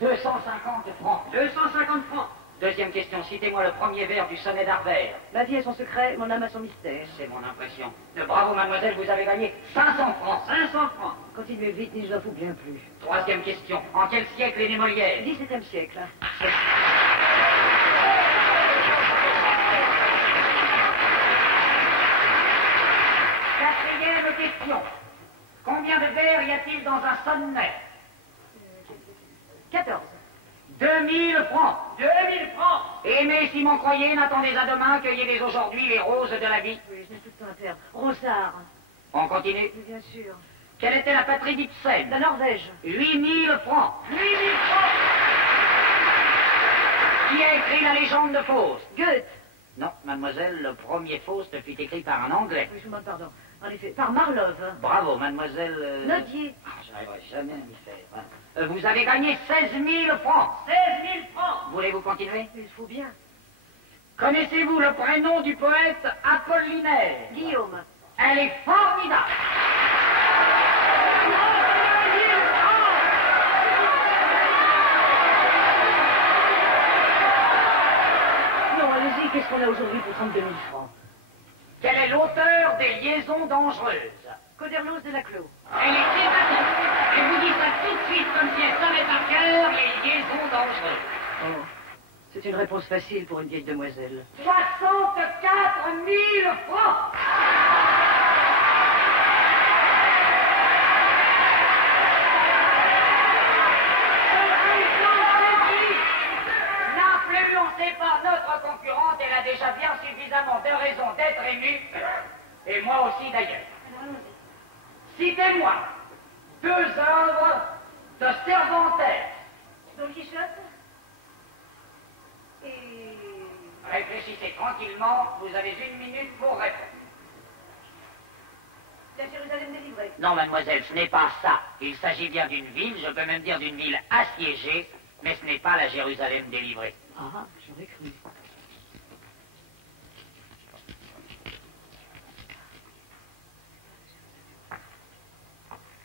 250 francs. 250 francs. Deuxième question. Citez-moi le premier vers du sonnet d'Arbert. Ma vie a son secret, mon âme a son mystère. C'est mon impression. Bravo, mademoiselle, vous avez gagné 500 francs. 500 francs. Continuez vite, je n'en fous bien plus. Troisième question. En quel siècle est né Molière? 17e siècle. Quatrième question. Combien de vers y a-t-il dans un sonnet? 14. 2000 francs. 2000 francs. Aimez Simon Croyer, n'attendez à demain, cueillez aujourd'hui les roses de la vie. Oui, je n'ai tout le temps à faire. Ronsard. On continue. Oui, bien sûr. Quelle était la patrie d'Ibsen? La Norvège. 8000 francs. 8000 francs. Qui a écrit la légende de Faust? Goethe. Non, mademoiselle, le premier Faust fut écrit par un Anglais. Oui, je vous demande pardon. En effet, par Marlov. Bravo, mademoiselle... Naudier. Ah, je n'arriverai jamais à m'y faire. Hein. Vous avez gagné 16 000 francs. 16 000 francs. Voulez-vous continuer? Il faut bien. Connaissez-vous le prénom du poète Apollinaire? Guillaume. Elle est formidable. Non, allez-y, qu'est-ce qu'on a aujourd'hui pour 32 000 francs? Quel est l'auteur des Liaisons dangereuses? Coderlos de la Clos. Elle est évaluée. Je vous dis ça tout de suite comme si elle savait par cœur les Liaisons dangereuses. Oh, c'est une réponse facile pour une vieille demoiselle. 64 000 francs. N'influencez pas notre concurrente, elle a déjà bien suffisamment de raisons d'être émue, et moi aussi d'ailleurs. Citez-moi 2 œuvres de Cervantes. Don Quichotte et... Réfléchissez tranquillement, vous avez 1 minute pour répondre. La Jérusalem délivrée. Non, mademoiselle, ce n'est pas ça. Il s'agit bien d'une ville, je peux même dire d'une ville assiégée, mais ce n'est pas la Jérusalem délivrée. Ah, j'aurais cru.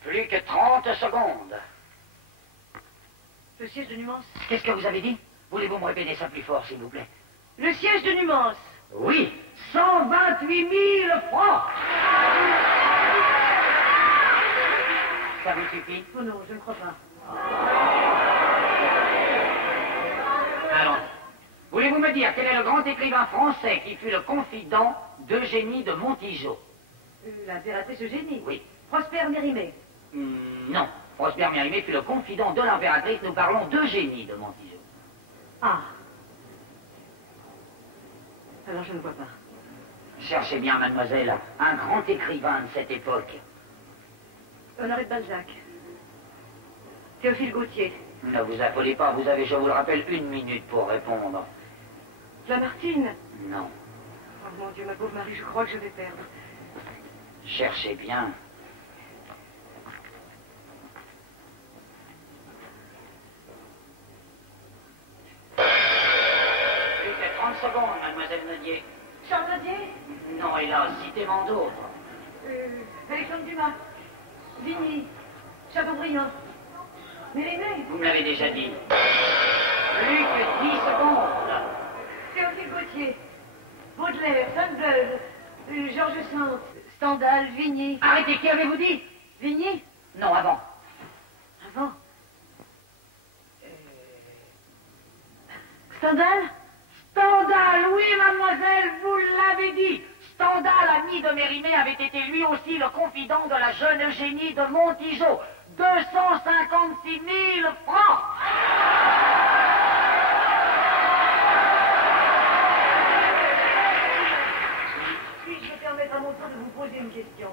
Plus que 30 secondes. Le siège de Numance. Qu'est-ce que vous avez dit? Voulez-vous me répéter ça plus fort, s'il vous plaît? Le siège de Numance. Oui, 128 000 francs. Ça vous suffit? Oh non, je ne crois pas. Allons. Voulez-vous me dire quel est le grand écrivain français qui fut le confident d'Eugénie de Montijo? L'impératrice Eugénie. Oui. Prosper Mérimée. Non. Prosper Mérimée fut le confident de l'impératrice. Nous parlons d'Eugénie de Montijo. Ah. Alors je ne vois pas. Cherchez bien, mademoiselle, un grand écrivain de cette époque. Honoré de Balzac. Théophile Gautier. Ne vous affolez pas, vous avez, je vous le rappelle, 1 minute pour répondre. Lamartine. Non. Oh mon Dieu, ma pauvre Marie, je crois que je vais perdre. Cherchez bien. Plus que 30 secondes, mademoiselle Nodier. Charles Nodier. Non, hélas, citez-moi d'autres. Alexandre Dumas. Vigny. Chateaubriand. Mérimée. Vous me l'avez déjà dit. Plus que 10 secondes. Théophile Gautier. Baudelaire. Sainte-Beuve. Georges Sand. Stendhal. Vigny. Arrêtez, qui avez-vous dit? Vigny. Non, avant. Avant. Stendhal. Stendhal, oui, mademoiselle, vous l'avez dit. Stendhal, ami de Mérimée, avait été lui aussi le confident de la jeune Eugénie de Montijo. 256 000 francs. Puis-je me permettre à mon tour de vous poser une question?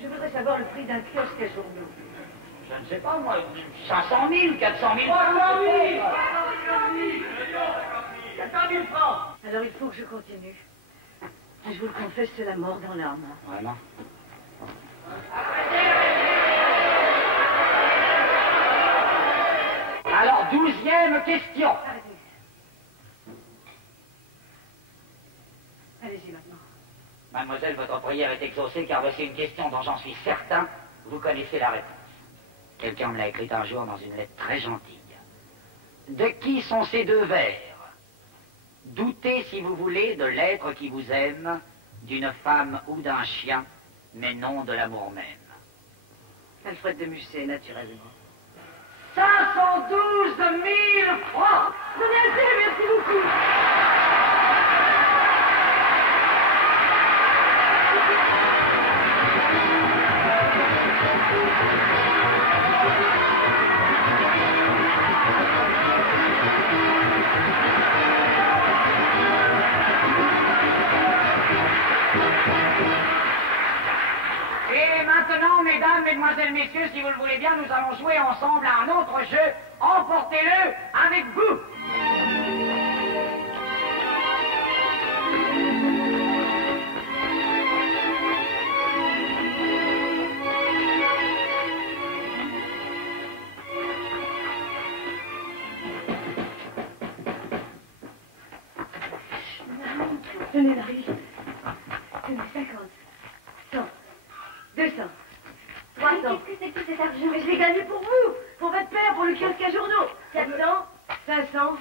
Je voudrais savoir le prix d'un kiosque à journaux. Je ne sais pas, moi, 500 000, 400 000 francs. 400 000 francs. Alors il faut que je continue. Je vous le confesse, c'est la mort dans l'âme. Vraiment? Alors, 12e question. Arrêtez. Allez-y maintenant. Mademoiselle, votre prière est exaucée car voici une question dont j'en suis certain, vous connaissez la réponse. Quelqu'un me l'a écrite un jour dans une lettre très gentille. De qui sont ces 2 vers? Doutez, si vous voulez, de l'être qui vous aime, d'une femme ou d'un chien, mais non de l'amour même. Alfred de Musset, naturellement. 512 000 francs. Donnez assez, merci beaucoup. Et maintenant, mesdames, mesdemoiselles, messieurs, si vous le voulez bien, nous allons jouer ensemble à un autre jeu. Emportez-le avec vous. Tenez, Marie. Tenez, 50. 100. 200. 300. Qu'est-ce que c'est que tout cet argent? Mais je l'ai gagné pour vous, pour votre père, pour le kiosque à journaux. 400, 500,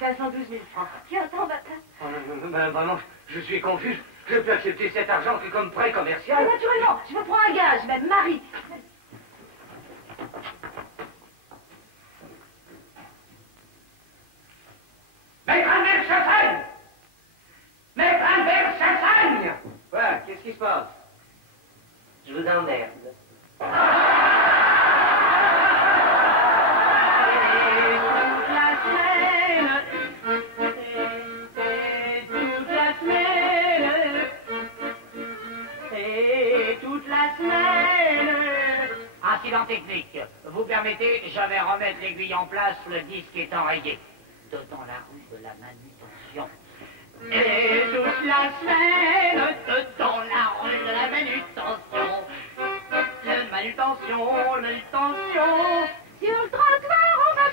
512 000 francs. Tiens, attends, bâtard. Vraiment, je suis confus. Je peux accepter cet argent que comme prêt commercial. Ah, naturellement, je vous prends un gage, même Marie. Maître Albert Chassagne! Maître Albert Chassagne! Ouais, qu'est-ce qui se passe? Je vous emmerde. Incident technique. Vous permettez, je vais remettre l'aiguille en place, le disque est enrayé. Dans la rue de la manutention. Et toute la semaine, dans la rue de la manutention. Manutention. Sur le trottoir, on va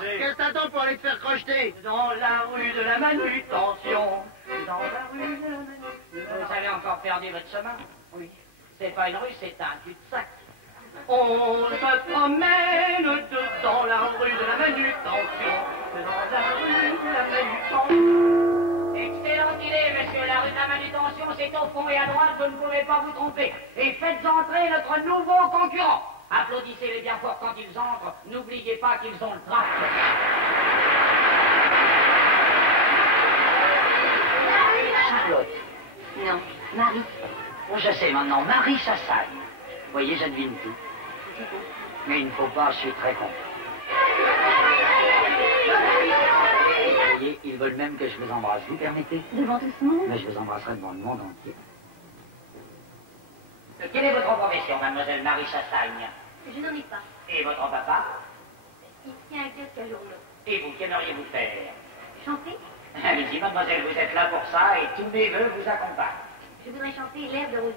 Qu'est-ce que t'attends pour aller te faire crocheter? Dans la rue de la manutention. Dans la rue de la manutention. Vous avez encore perdu votre chemin? Oui. C'est pas une rue, c'est un cul-de-sac. On se promène dans la rue de la manutention. Dans la rue de la manutention. Excellente idée, monsieur. La rue de la manutention, c'est au fond et à droite, vous ne pouvez pas vous tromper. Et faites entrer notre nouveau concurrent. Applaudissez-les bien fort quand ils entrent. N'oubliez pas qu'ils ont le trac. Charlotte. Non, Marie. Oh, je sais maintenant, Marie Chassagne. Vous voyez, je devine tout. Mais il ne faut pas, je suis très content. Vous voyez, ils veulent même que je vous embrasse. Vous permettez? Devant tout ce monde? Mais je vous embrasserai devant le monde entier. Quelle est votre profession, mademoiselle Marie Chassagne? Je n'en ai pas. Et votre papa? Il tient à casque à journaux. Et vous, qu'aimeriez-vous faire? Chanter? Allez-y, mademoiselle, vous êtes là pour ça et tous mes vœux vous accompagnent. Je voudrais chanter l'air de Rousseau.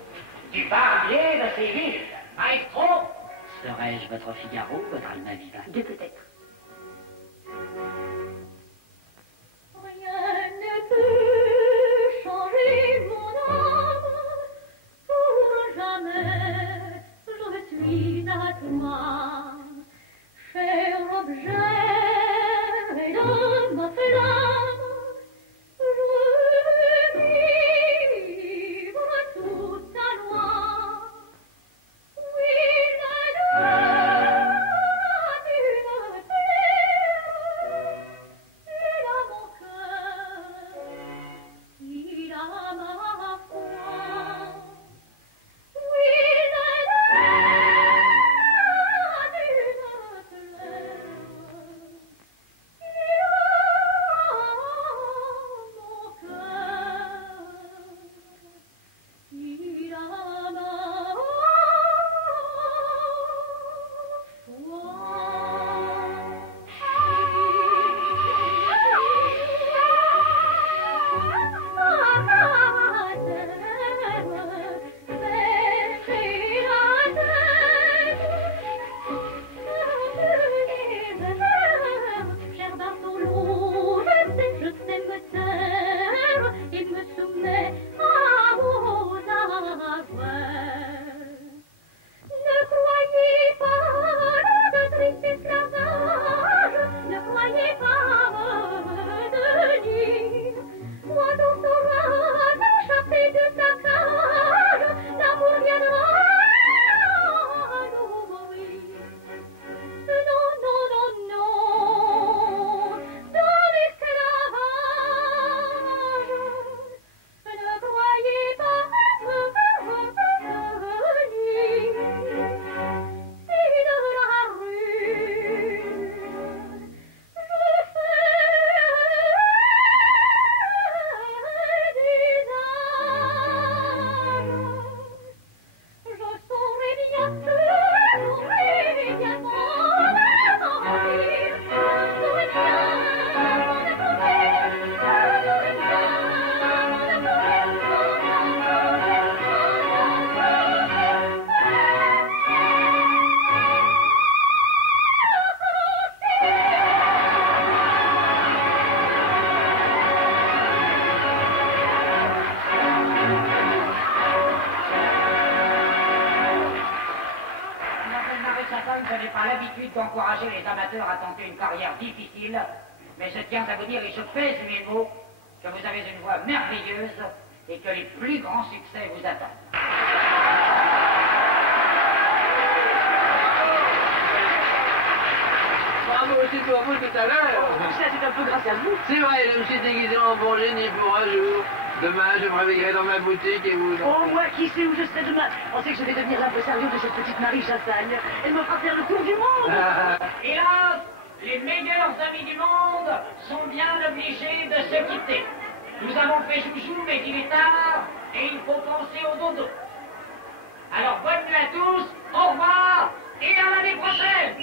Du barbier de Séville, maestro. Serais-je votre Figaro, votre Almaviva? Deux peut-être. Rien ne peut changer mon âme, pour jamais je suis à toi, cher objet de ma flamme, je veux vivre toute ta loi. Oui, la loi, tu me plais, il a mon cœur, il a ma foi. Oui, la loi, tu me plais, il a mon cœur, il a ma Cher Bartholo, je sais me taire et me soumets à vos avoirs. Ne croyez pas de triste esclavage, ne croyez pas me tenir. Quand on saura échapper de sa cage, l'amour viendra nous mourir. Non, non, non, non, dans l'esclavage, ne croyez pas me tenir. C'est de la rue, je fais je saurai bien m'en sortir, je saurai bien Mademoiselle Marie Chassagne, je n'ai pas l'habitude d'encourager les amateurs à tenter une carrière difficile, mais je tiens à vous dire, et je pèse mes mots, que vous avez une voix merveilleuse et que les plus grands succès vous attendent. Bravo aussi pour vous tout à l'heure. Ça, c'est un peu grâce à vous. C'est vrai, je me suis déguisé en bon génie pour un jour. Demain, je me réveillerai dans ma boutique et vous... Oh, moi, qui sais où je serai demain? Pensez que je vais devenir l'impresario de cette petite Marie Chassagne. Elle me fera faire le tour du monde. Hélas, les meilleurs amis du monde sont bien obligés de se quitter. Nous avons fait joujou, mais il est tard et il faut penser au dodo. Alors bonne nuit à tous, au revoir et à l'année prochaine.